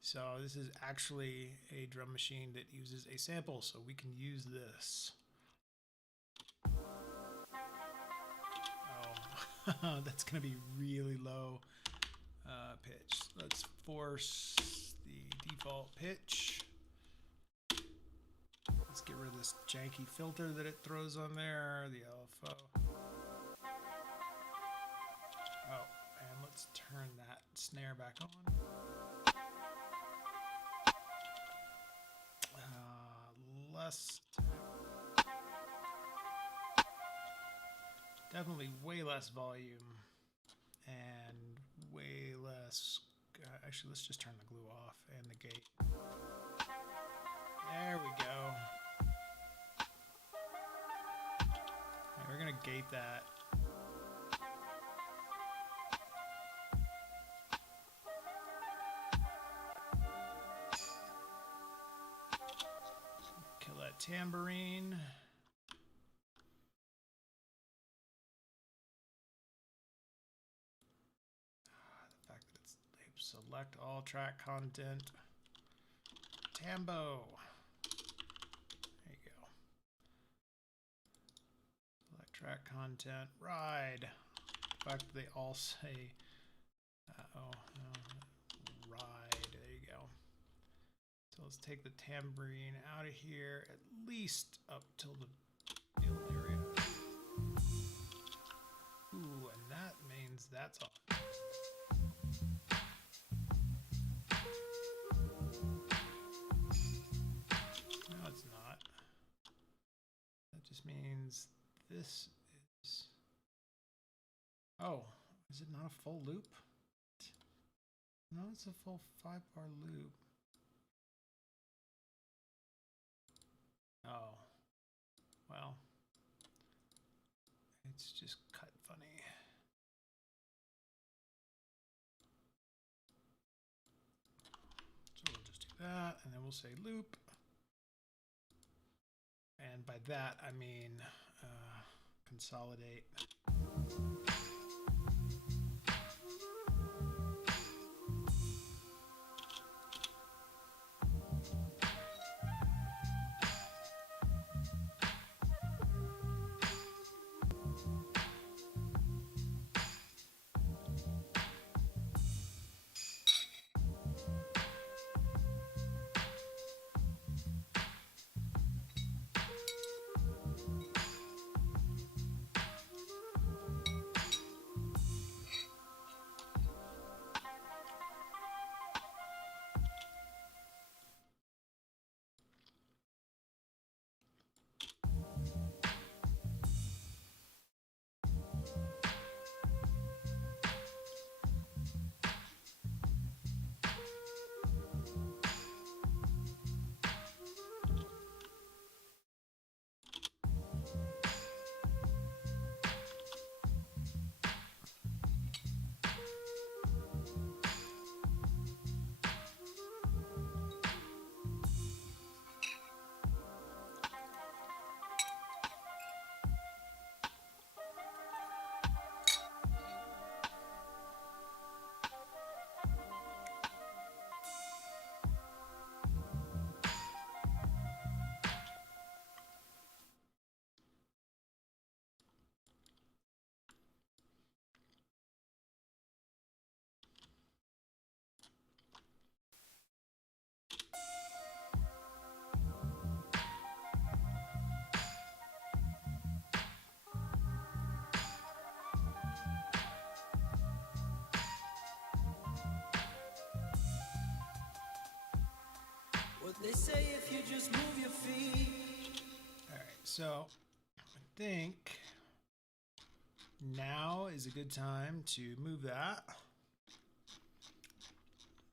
So this is actually a drum machine that uses a sample, so we can use this. Oh, that's going to be really low pitch. Let's force the default pitch. Let's get rid of this janky filter that it throws on there, the LFO. Oh, and let's turn that snare back on. Less. Definitely way less volume Actually, let's just turn the glue off and the gate. There we go. Right, we're gonna gate that. Kill that tambourine. The fact that it's select all track content. Tambo. There you go. Select track content. Ride. The fact that they all say, no, ride. There you go. So let's take the tambourine out of here, at least up till the field area. Ooh, and that means that's off. No, it's not. That just means this is... Oh, is it not a full loop? No, it's a full 5-bar loop. Oh, well, it's just cut funny. So we'll just do that, and then we'll say loop. And by that, I mean consolidate. What they say if you just move your feet. All right, so I think now is a good time to move that.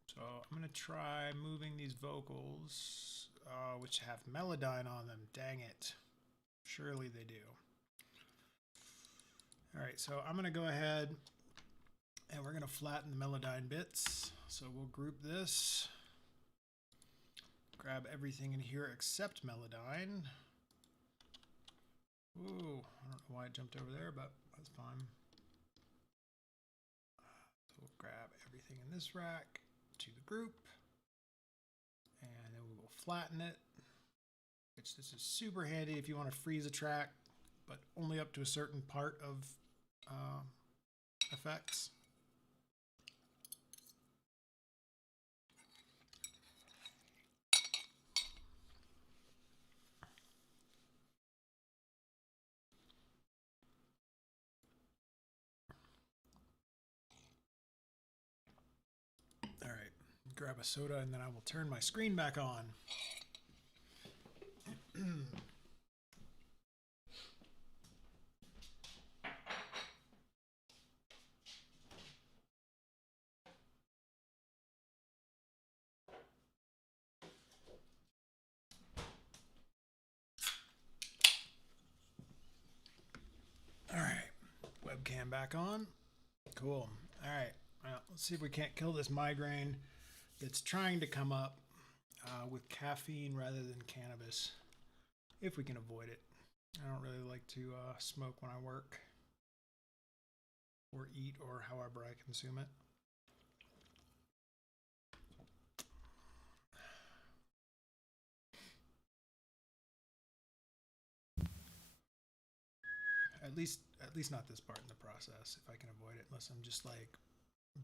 So I'm gonna try moving these vocals, which have Melodyne on them. Dang it. Surely they do. All right, so I'm gonna go ahead and we're gonna flatten the Melodyne bits. So we'll group this. Grab everything in here except Melodyne. Ooh, I don't know why it jumped over there, but that's fine. So we'll grab everything in this rack to the group, and then we will flatten it, which this is super handy if you want to freeze a track, but only up to a certain part of effects. All right, grab a soda and then I will turn my screen back on. webcam back on. Cool. All right. Well, let's see if we can't kill this migraine that's trying to come up with caffeine rather than cannabis, if we can avoid it. I don't really like to smoke when I work or eat or however I consume it. At least not this part in the process, if I can avoid it, unless I'm just like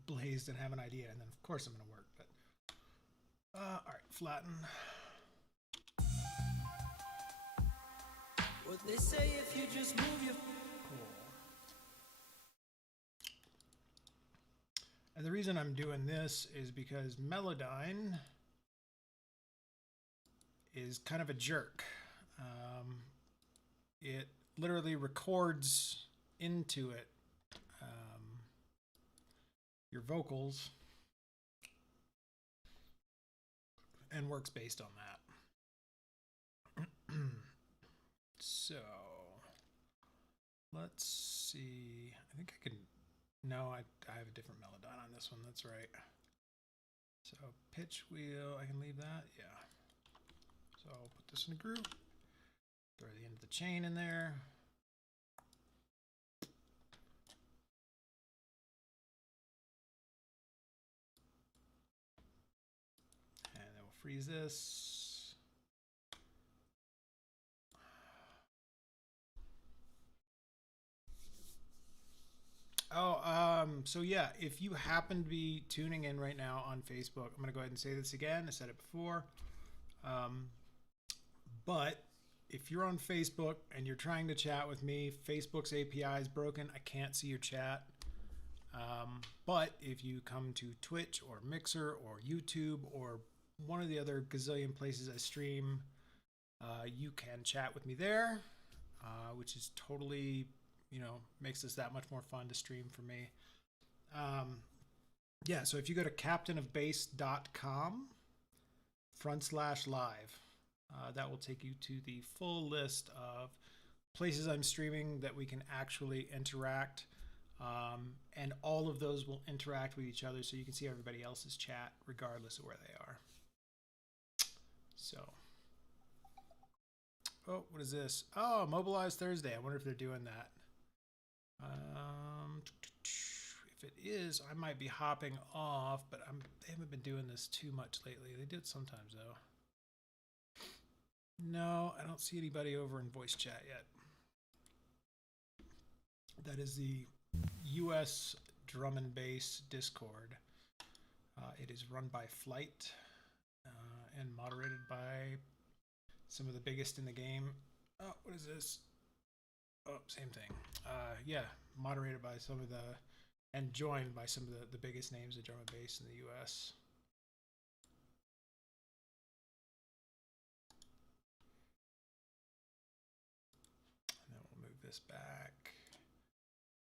blazed and have an idea, and then of course I'm gonna work. But all right, flatten. What they say if you just move your Cool. And the reason I'm doing this is because Melodyne is kind of a jerk. It literally records into it your vocals and works based on that. So let's see. I think I can. No, I have a different Melodyne on this one. That's right. So pitch wheel, I can leave that. Yeah. So I'll put this in a group. Throw the end of the chain in there. And then we'll freeze this. Oh, so yeah, if you happen to be tuning in right now on Facebook, I'm gonna go ahead and say this again. I said it before. But if you're on Facebook and you're trying to chat with me, Facebook's API is broken. I can't see your chat. But if you come to Twitch or Mixer or YouTube or one of the other gazillion places I stream, you can chat with me there, which is totally, makes this that much more fun to stream for me. Yeah, so if you go to captainofbass.com/live, that will take you to the full list of places I'm streaming that we can actually interact. And all of those will interact with each other so you can see everybody else's chat regardless of where they are. So, oh, what is this? Oh, Mobilize Thursday. I wonder if they're doing that. If it is, I might be hopping off, but they haven't been doing this too much lately. They did sometimes though. No, I don't see anybody over in voice chat yet. That is the US Drum and Bass Discord. It is run by Flight and moderated by some of the biggest in the game. Oh, what is this? Oh, same thing. Yeah, moderated by some of the, and joined by some of the biggest names of drum and bass in the US. And then we'll move this back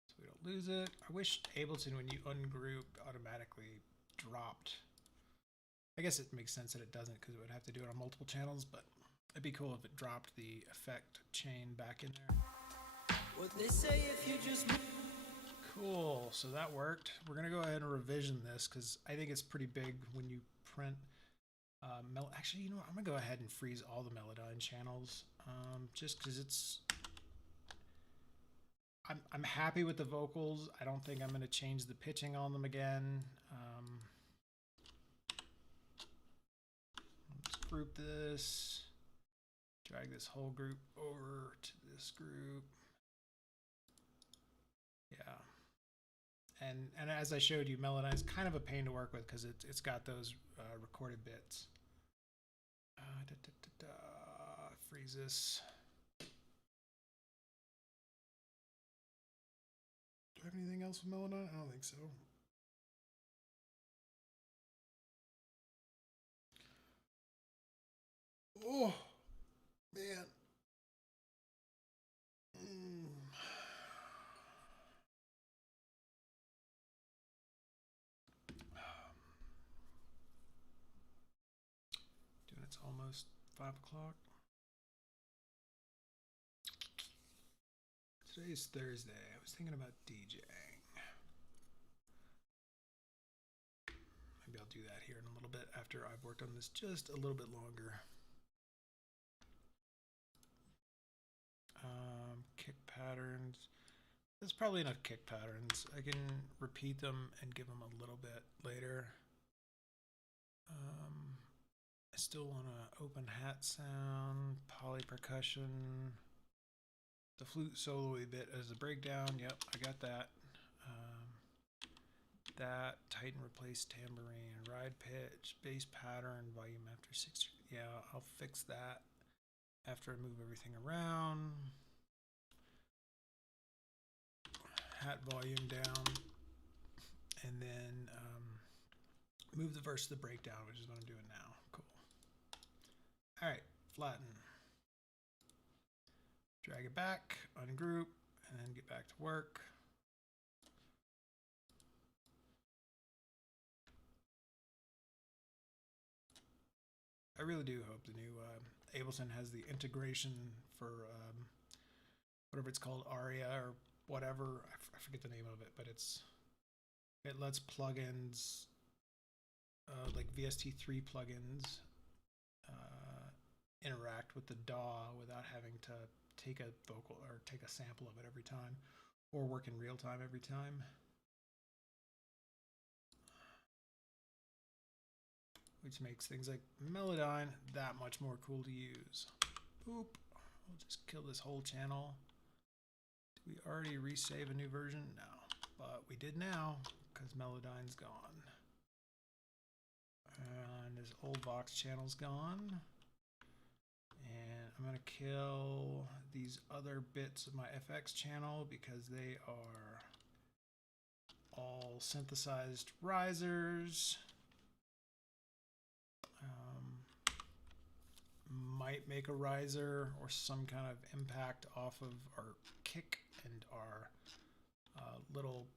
so we don't lose it. I wish Ableton, when you ungroup, automatically dropped. I guess it makes sense that it doesn't because it would have to do it on multiple channels, but it'd be cool if it dropped the effect chain back in there. what they say if you just move. Cool, so that worked. We're gonna go ahead and revision this because I think it's pretty big when you print. Actually, you know what? I'm gonna go ahead and freeze all the Melodyne channels, just because it's. I'm happy with the vocals. I don't think I'm gonna change the pitching on them again. Let's group this. Drag this whole group over to this group. Yeah. And as I showed you, Melodyne is kind of a pain to work with because it's got those recorded bits. Freeze this. Do I have anything else with Melodyne? I don't think so. Oh, man. It's almost 5 o'clock. Today's Thursday. I was thinking about DJing. Maybe I'll do that here in a little bit after I've worked on this just a little bit longer. Kick patterns. There's probably enough kick patterns. I can repeat them and give them a little bit later. I still want to open hat sound, poly percussion, the flute solo-y bit as a breakdown. Yep, I got that. That, tighten, replace tambourine, ride pitch, bass pattern, volume after 60. Yeah, I'll fix that after I move everything around. Hat volume down, and then move the verse to the breakdown, which is what I'm doing now. Cool. All right, flatten. Drag it back, ungroup, and then get back to work. I really do hope the new Ableton has the integration for whatever it's called, Aria or whatever. I forget the name of it, but it lets plugins like VST3 plugins interact with the DAW without having to take a vocal or take a sample of it every time, or work in real time every time. Which makes things like Melodyne that much more cool to use. Boop. We'll just kill this whole channel. Did we already resave a new version? No. But we did now, because Melodyne's gone. And this old Vox channel's gone. And I'm going to kill these other bits of my FX channel because they are all synthesized risers. Might make a riser or some kind of impact off of our kick and our little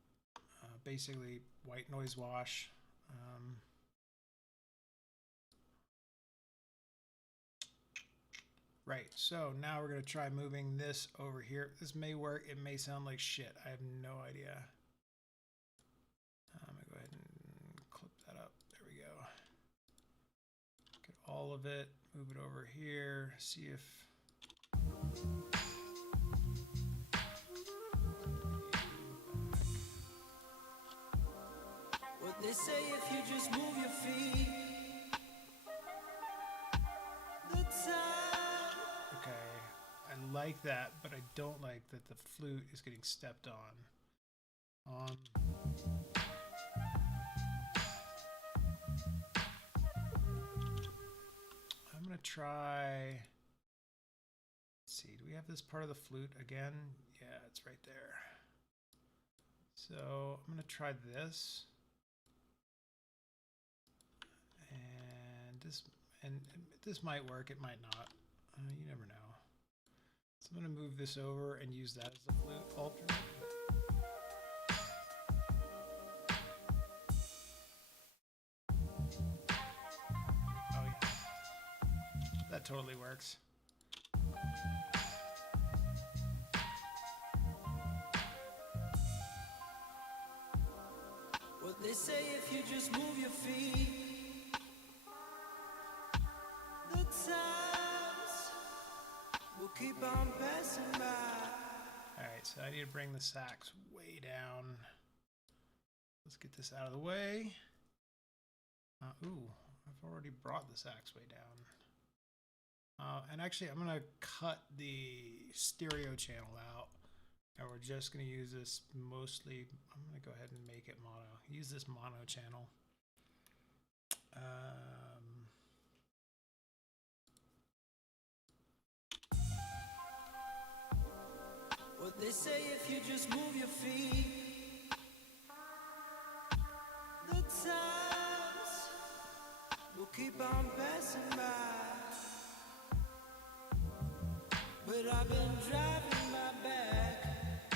basically white noise wash. Right, so now we're going to try moving this over here. This may work, it may sound like shit. I have no idea. I'm going to go ahead and clip that up. There we go. Get all of it. Move it over here, see if... What they say if you just move your feet. The time. Okay, I like that, but I don't like that the flute is getting stepped on. I'm gonna try, let's see, do we have this part of the flute again? Yeah, it's right there. So I'm gonna try this. And this might work, it might not. You never know. So I'm gonna move this over and use that as the flute alternate. That totally works. What they say if you just move your feet. The times will keep on passing by. Alright, so I need to bring the sax way down. Let's get this out of the way. Ooh, I've already brought the sax way down. And actually, I'm going to cut the stereo channel out. And we're just going to use this mostly. I'm going to go ahead and make it mono. Use this mono channel. What they say if you just move your feet. The times will keep on passing by. But I've been driving my back.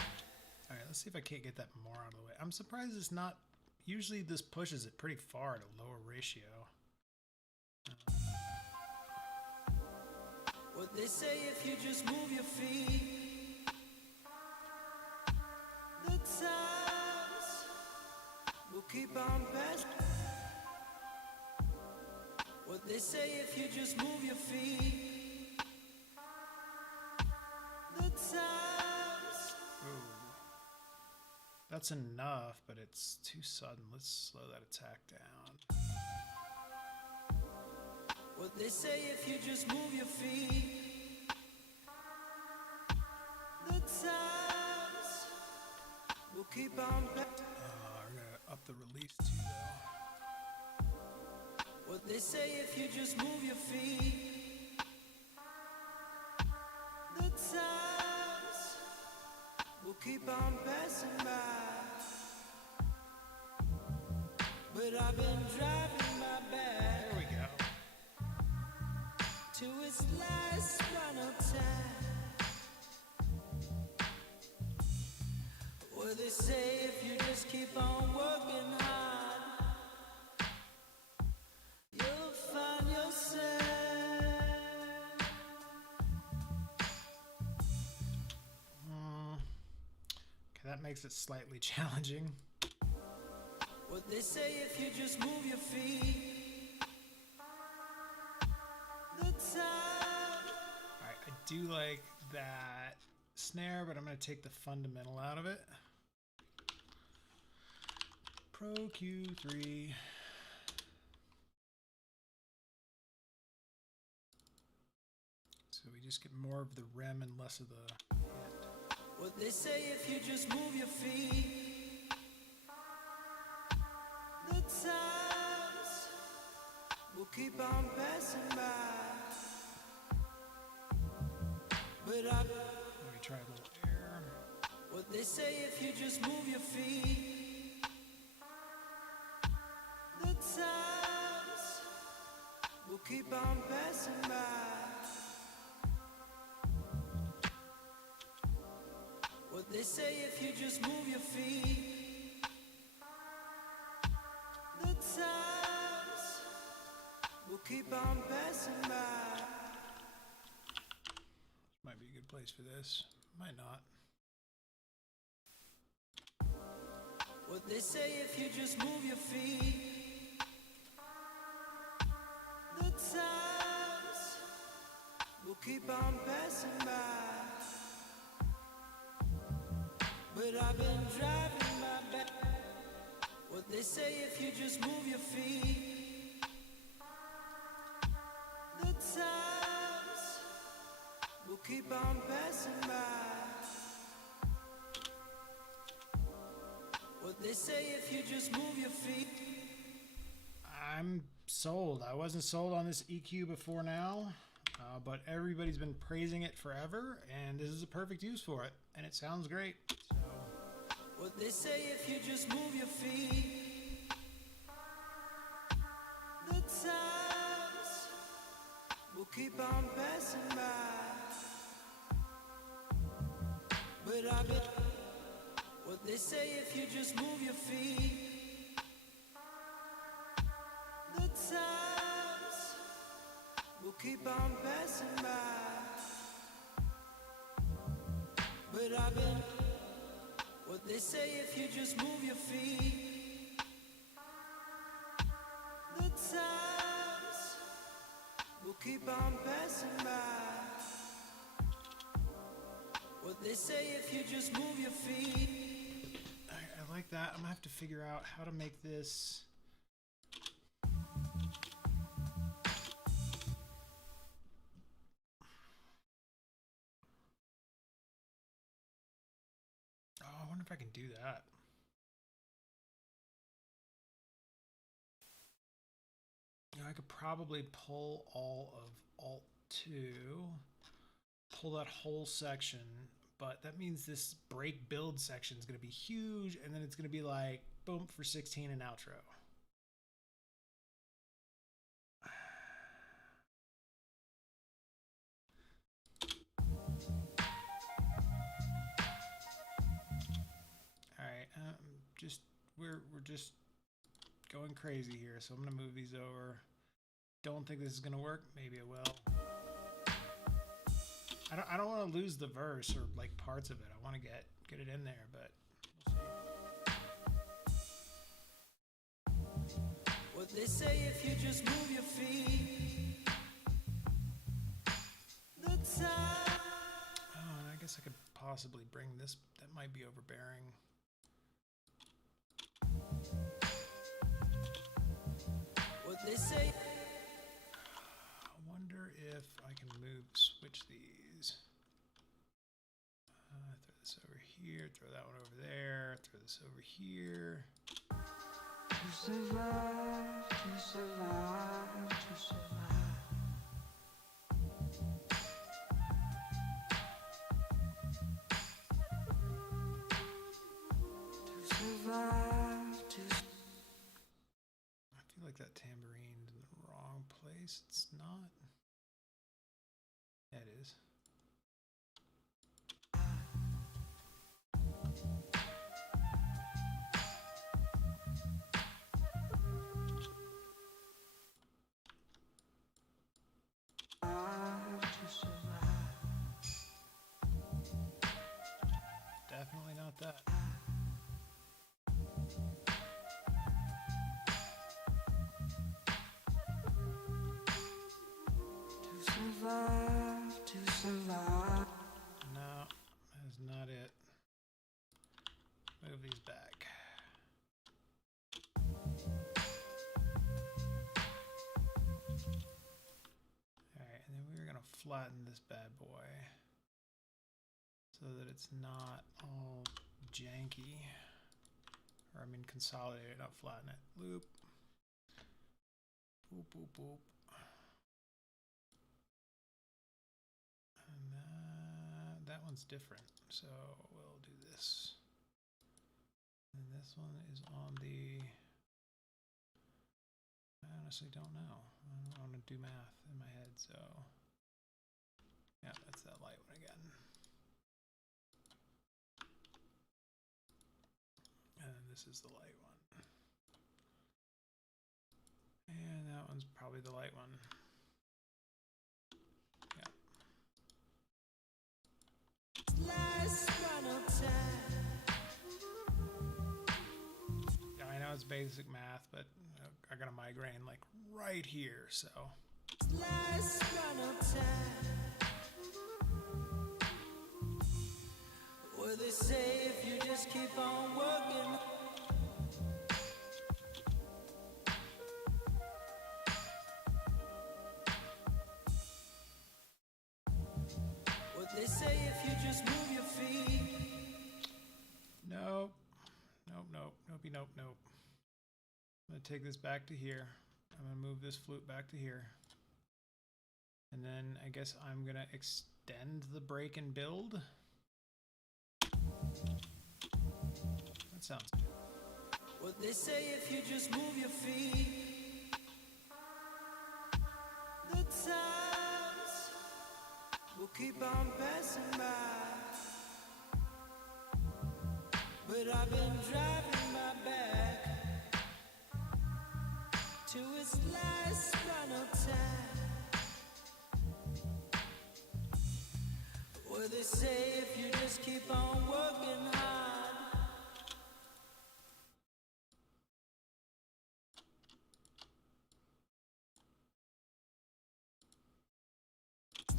Alright, let's see if I can't get that more out of the way. I'm surprised it's not. Usually this pushes it pretty far at a lower ratio. What they say if you just move your feet. keep on passing. What they say if you just move your feet. The times. Ooh. That's enough, but it's too sudden. Let's slow that attack down. What they say if you just move your feet. The times will keep on passing. We're gonna up the release too, though. What they say if you just move your feet. The times will keep on passing by. But I've been driving my back. There we go. To its last run of time. What they say if you just keep on working hard, you'll find yourself. Okay, that makes it slightly challenging. What they say if you just move your feet. The time. Alright, I do like that snare, but I'm going to take the fundamental out of it. Pro Q3. So we just get more of the rim and less of the hit. What they say if you just move your feet. The times will keep on passing by. But I. Let me try a little air. What they say if you just move your feet. The times will keep on passing by. What they say if you just move your feet. The times will keep on passing by. Might be a good place for this. Might not. What they say if you just move your feet. The times will keep on passing by. But I've been driving my back. What they say if you just move your feet. The times will keep on passing by. What they say if you just move your feet. I'm sold. I wasn't sold on this EQ before now, but everybody's been praising it forever, and this is a perfect use for it, and it sounds great. So. What they say if you just move your feet. The times will keep on passing by. But I've been. What they say if you just move your feet. The times will keep on passing by. But I've been. What they say if you just move your feet. The times will keep on passing by. What they say if you just move your feet. I like that. I'm gonna have to figure out how to make this. Oh, I wonder if I can do that. You know, I could probably pull all of Alt 2, pull that whole section, but that means this break build section is going to be huge, and then it's going to be like, boom, for 16 and outro. All right, we're just going crazy here, so I'm gonna move these over. Don't think this is gonna work. Maybe it will. I don't want to lose the verse or like parts of it. I want to get it in there, but What they say if you just move your feet. The time. Oh, I guess I could possibly bring this. That might be overbearing. What they say. I wonder if I can switch these. Throw this over here, throw that one over there, throw this over here. To survive, to survive, to survive. To survive, to I feel like that tamborine's in the wrong place. It's not. Yeah, it is. Definitely not that. to survive, to survive. No, that is not it. Move these back. Alright, and then we're going to flatten this bad boy so that it's not all janky. Or, I mean, consolidate it, not flatten it. Loop. Boop, boop, boop. And that one's different, so we'll do this. And this one is on the... I honestly don't know. I don't want to do math in my head, so... Yeah, that's that light one again. And then this is the light one. And that one's probably the light one. Yeah. Yeah, I know it's basic math, but I got a migraine like right here, so. What they say if you just keep on working. What they say if you just move your feet. Nope. Nope, nope, nopey, nope, nope. I'm gonna take this back to here. I'm gonna move this flute back to here. And then I guess I'm gonna extend the break and build. That sounds good. What they say if you just move your feet. The times will keep on passing by, but I've been driving my back to its last final time. What they say if you just keep on working hard.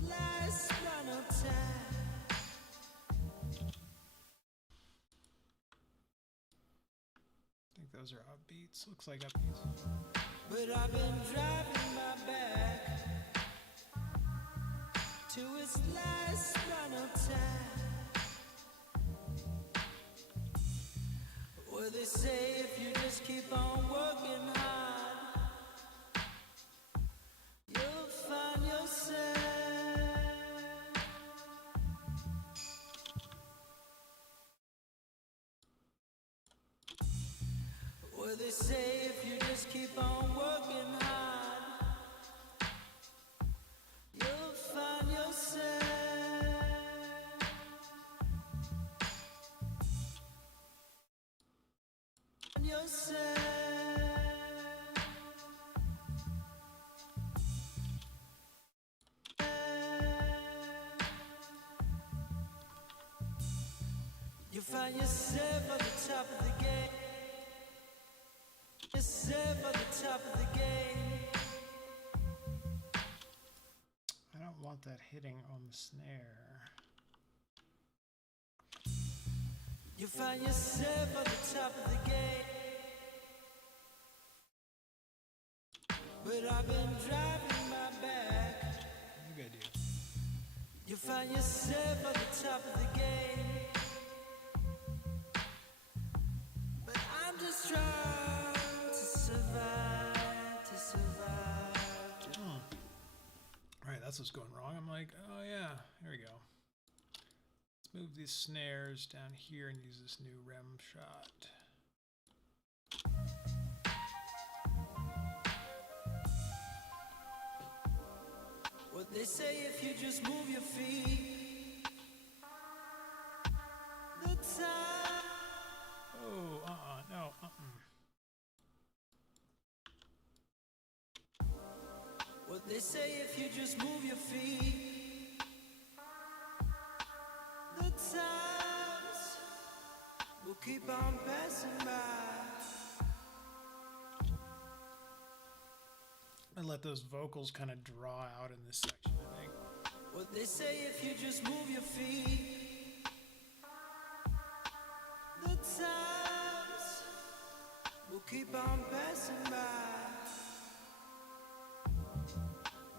Last final time. I think those are upbeats. Looks like upbeats. But I've been driving my back to its last final time. What they say if you just keep on working hard, you'll find yourself. What they say if you just keep on working hard, you'll find yourself. Find yourself. You find yourself at the top of the game. Yourself. yourself at the top of the game. I don't want that hitting on the snare. You find yourself at the top of the game. But I've been driving my back. Maybe I do. You find yourself at the top of the game. But I'm just trying to survive, to survive. All right, that's what's going wrong. I'm like, oh yeah, here we go. Let's move these snares down here and use this new rem shot. What they say if you just move your feet. The time. Oh, no, What they say if you just move your feet. The times will keep on passing by. And let those vocals kind of draw out in this section, I think. What they say if you just move your feet. The times will keep on passing by.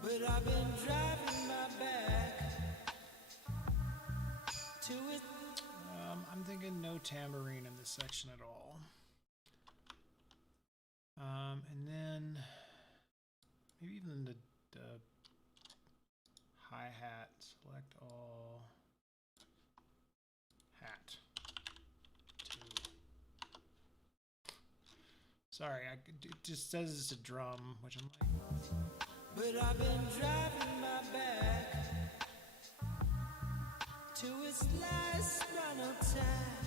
But I've been driving my back to it. I'm thinking no tambourine in this section at all. And then maybe even the hi-hat, select all, hat, 2. Sorry, it just says it's a drum, which I'm like... But I've been driving my back to its last run of time.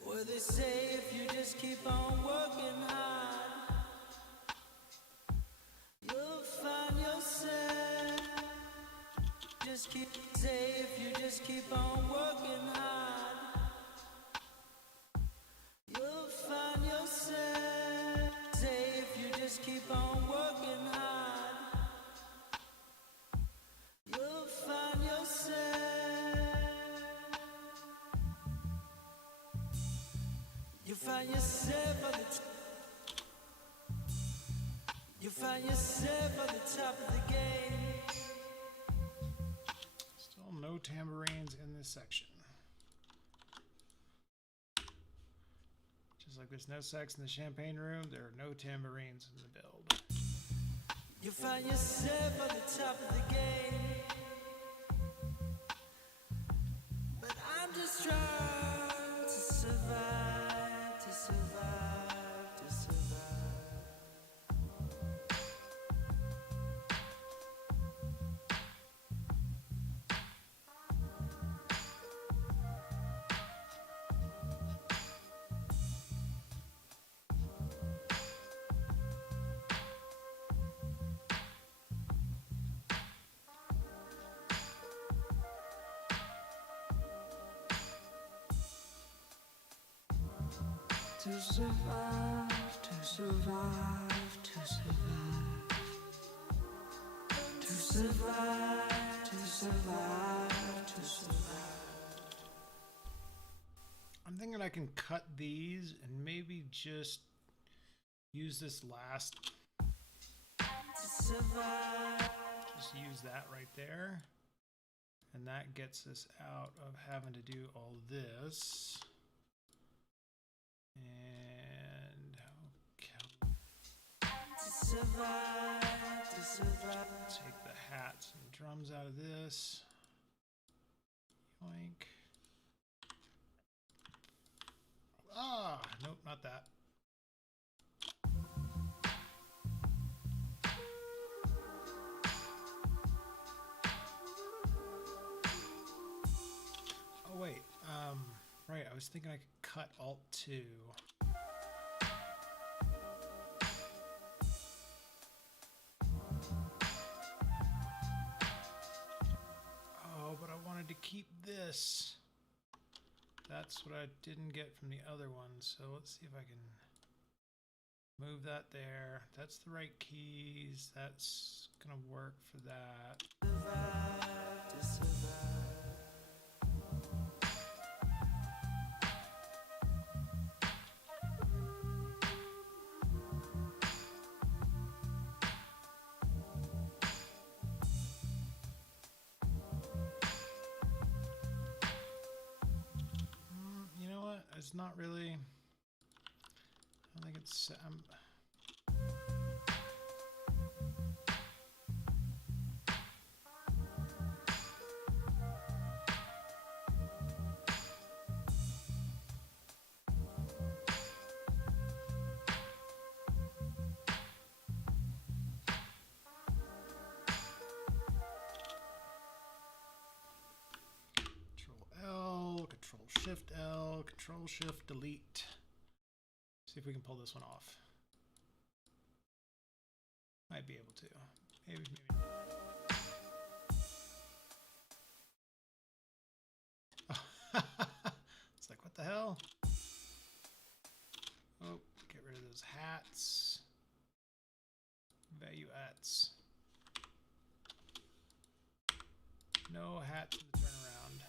Where they say if you just keep on working hard, you'll find yourself. Just keep say if you just keep on working hard, you'll find yourself. Say if you just keep on working hard, you'll find yourself. You find yourself at the you find yourself at the top of the game. Still no tambourines in this section. Just like there's no sex in the champagne room, there are no tambourines in the build. You find yourself at the top of the game. But I'm just trying to survive, to survive, to survive. To survive, to survive, to survive. To survive, to survive, to survive. I'm thinking I can cut these and maybe just use this last. To survive. Just use that right there. And that gets us out of having to do all this. And okay. To survive, to survive. Take the hats and drums out of this. Yoink. Ah, nope, not that. Oh wait, right, I was thinking I could cut Alt-2. Oh, but I wanted to keep this. That's what I didn't get from the other one. So let's see if I can move that there. That's the right keys. That's gonna work for that. Survive to survive. You know what? It's not really. I don't think it's. Control Shift L, Control Shift Delete. See if we can pull this one off. Might be able to. Maybe not. It's like, what the hell? Oh, get rid of those hats. Valuettes. No hats in the turnaround.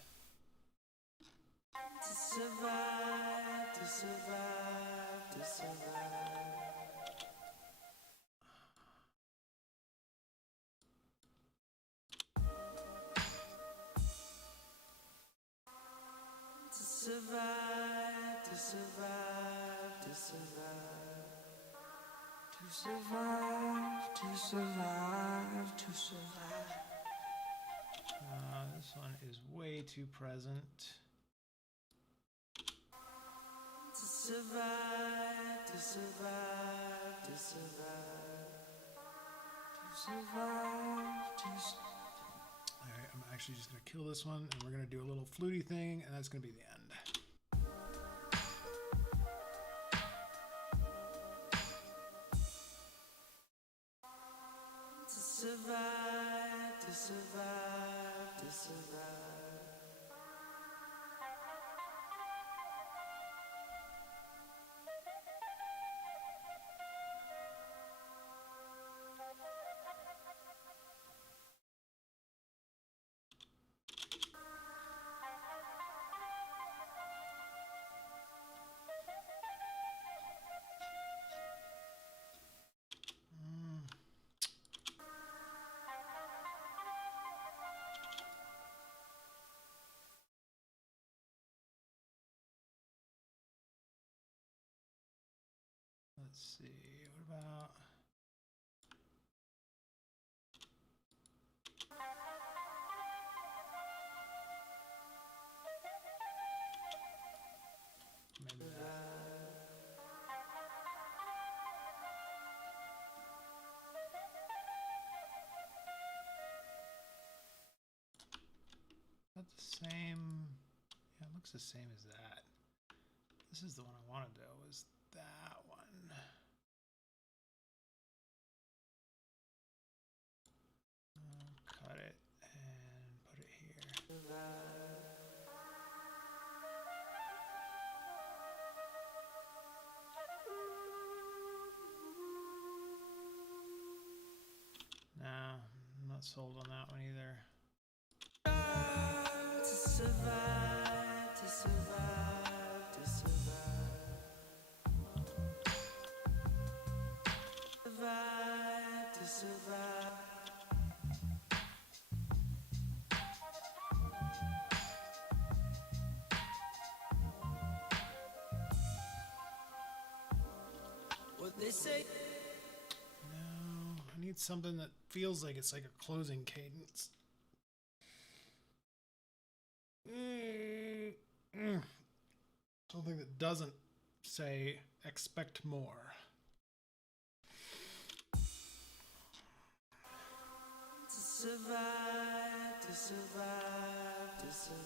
To survive, to survive, to survive. To survive, to survive, to survive. To survive, to survive, to survive. This one is way too present. To survive, to survive, to survive. To survive, to survive. Alright, I'm actually just going to kill this one, and we're going to do a little fluty thing, and that's going to be the end. To survive, to survive, to survive. Let's see, what about... maybe that. Not the same. Yeah, it looks the same as that. This is the one I wanted though, was that one. Cut it and put it here. No, I'm not sold on that one either. To survive, to survive, to survive. Survive, to survive. What they say. No, I need something that feels like it's like a closing cadence. Something that doesn't say expect more. To survive, to survive, to survive.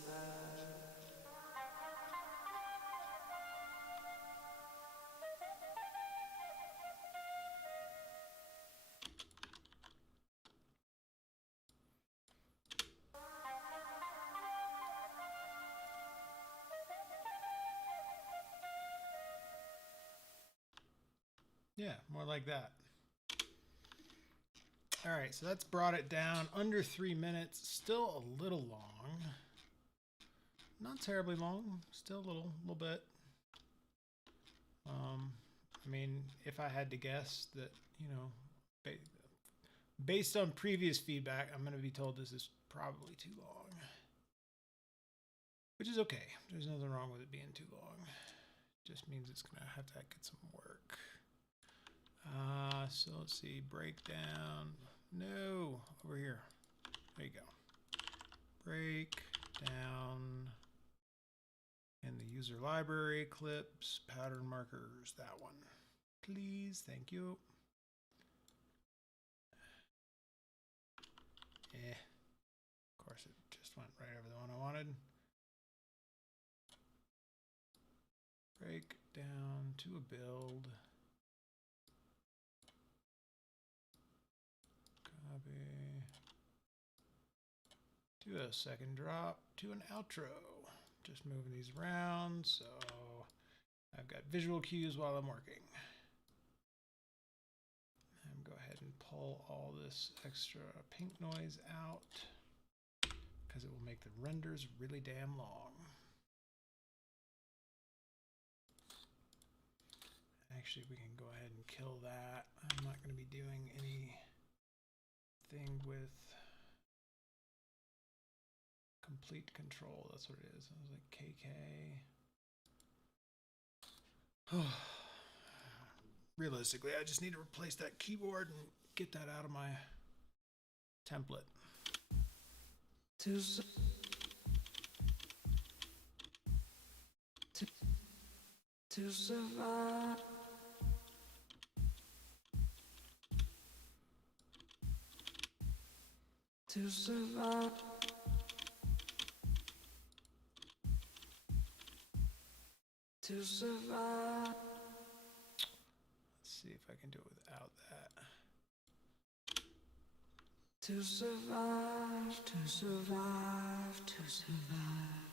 Yeah, more like that. All right, so that's brought it down under 3 minutes. Still a little long. Not terribly long. Still a little bit. I mean, if I had to guess that, you know, based on previous feedback, I'm going to be told this is probably too long. Which is okay. There's nothing wrong with it being too long. It just means it's going to have to get some work. So let's see. Breakdown. No. Over here. There you go. Breakdown. In the user library, clips, pattern markers. That one. Please. Thank you. Of course, it just went right over the one I wanted. Break down to a build. Copy. To a second drop. To an outro. Just moving these around, so I've got visual cues while I'm working. And go ahead and pull all this extra pink noise out because it will make the renders really damn long. Actually, we can go ahead and kill that. I'm not going to be doing anything with complete control. That's what it is. I was like KK. Realistically, I just need to replace that keyboard and get that out of my template. To survive. To survive. To survive. Let's see if I can do it without that. To survive, to survive, to survive.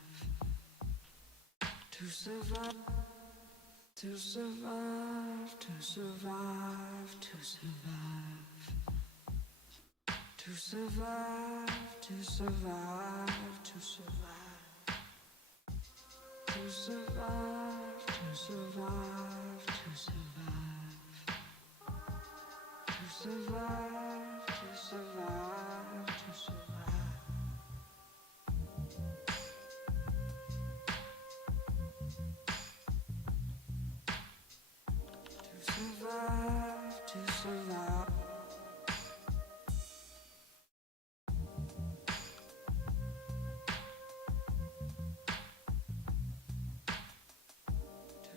To survive. To survive, to survive, to survive. To survive, to survive, to survive. To survive, to survive, to survive. To survive, to survive, to survive. To survive, to survive.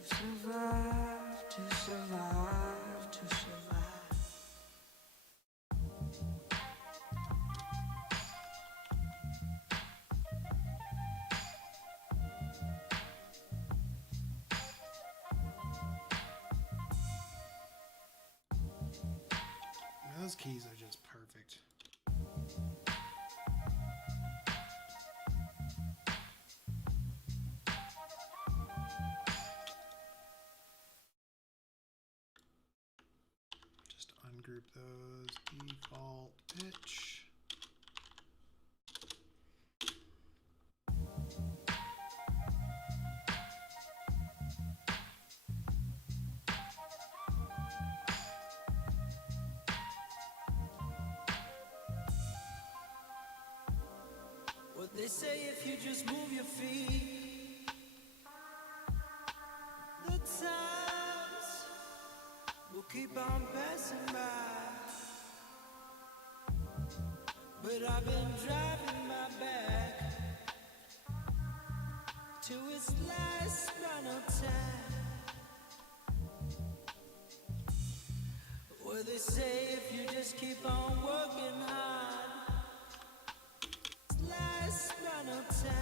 Survive, to survive, to survive. Those keys are just perfect. Ungroup those, default pitch. What they say if you just move your feet. The times will keep on passing by. But I've been driving my back to its last run of time. Where they say if you just keep on working hard, its last run of time.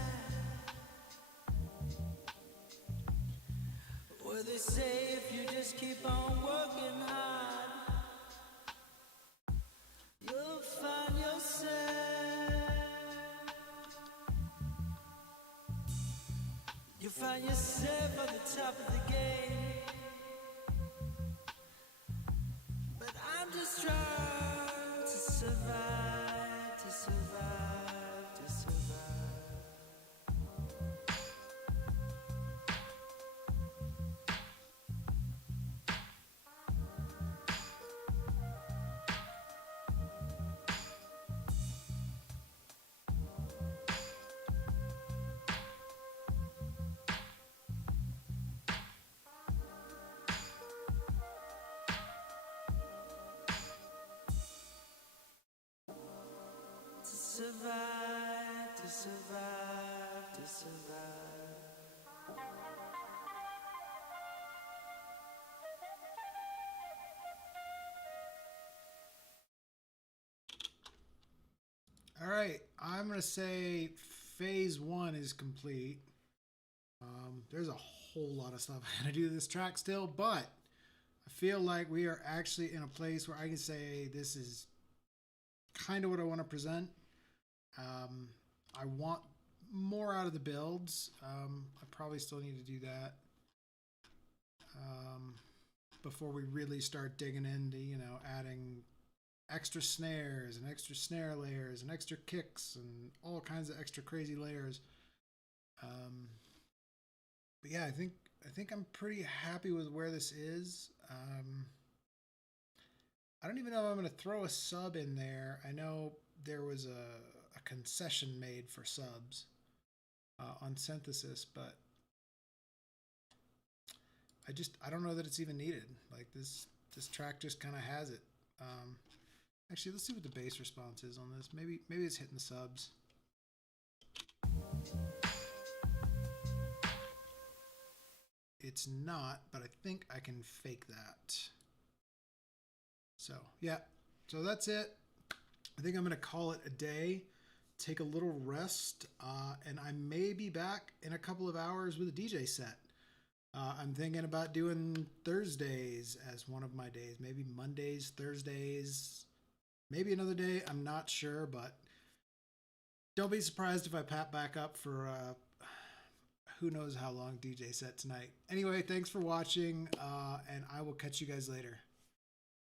Where they say if you just keep on working hard, you'll find yourself. You'll find yourself at the top of the game. just try to survive, to survive, to survive. To survive, to survive, to survive. All right, I'm gonna say phase one is complete. There's a whole lot of stuff I gotta do to this track still, but I feel like we are actually in a place where I can say this is kind of what I want to present. I want more out of the builds. I probably still need to do that before we really start digging into, adding extra snares and extra snare layers and extra kicks and all kinds of extra crazy layers. But yeah, I think I'm pretty happy with where this is. I don't even know if I'm going to throw a sub in there. I know there was a concession made for subs on synthesis, but I don't know that it's even needed. Like this track just kind of has it. Actually, let's see what the bass response is on this. Maybe it's hitting the subs. It's not, but I think I can fake that. So yeah, so that's it. I think I'm gonna call it a day, take a little rest, and I may be back in a couple of hours with a DJ set. I'm thinking about doing Thursdays as one of my days, maybe Mondays, Thursdays, maybe another day. I'm not sure, but don't be surprised if I pop back up for who knows how long DJ set tonight. Anyway, thanks for watching, and I will catch you guys later.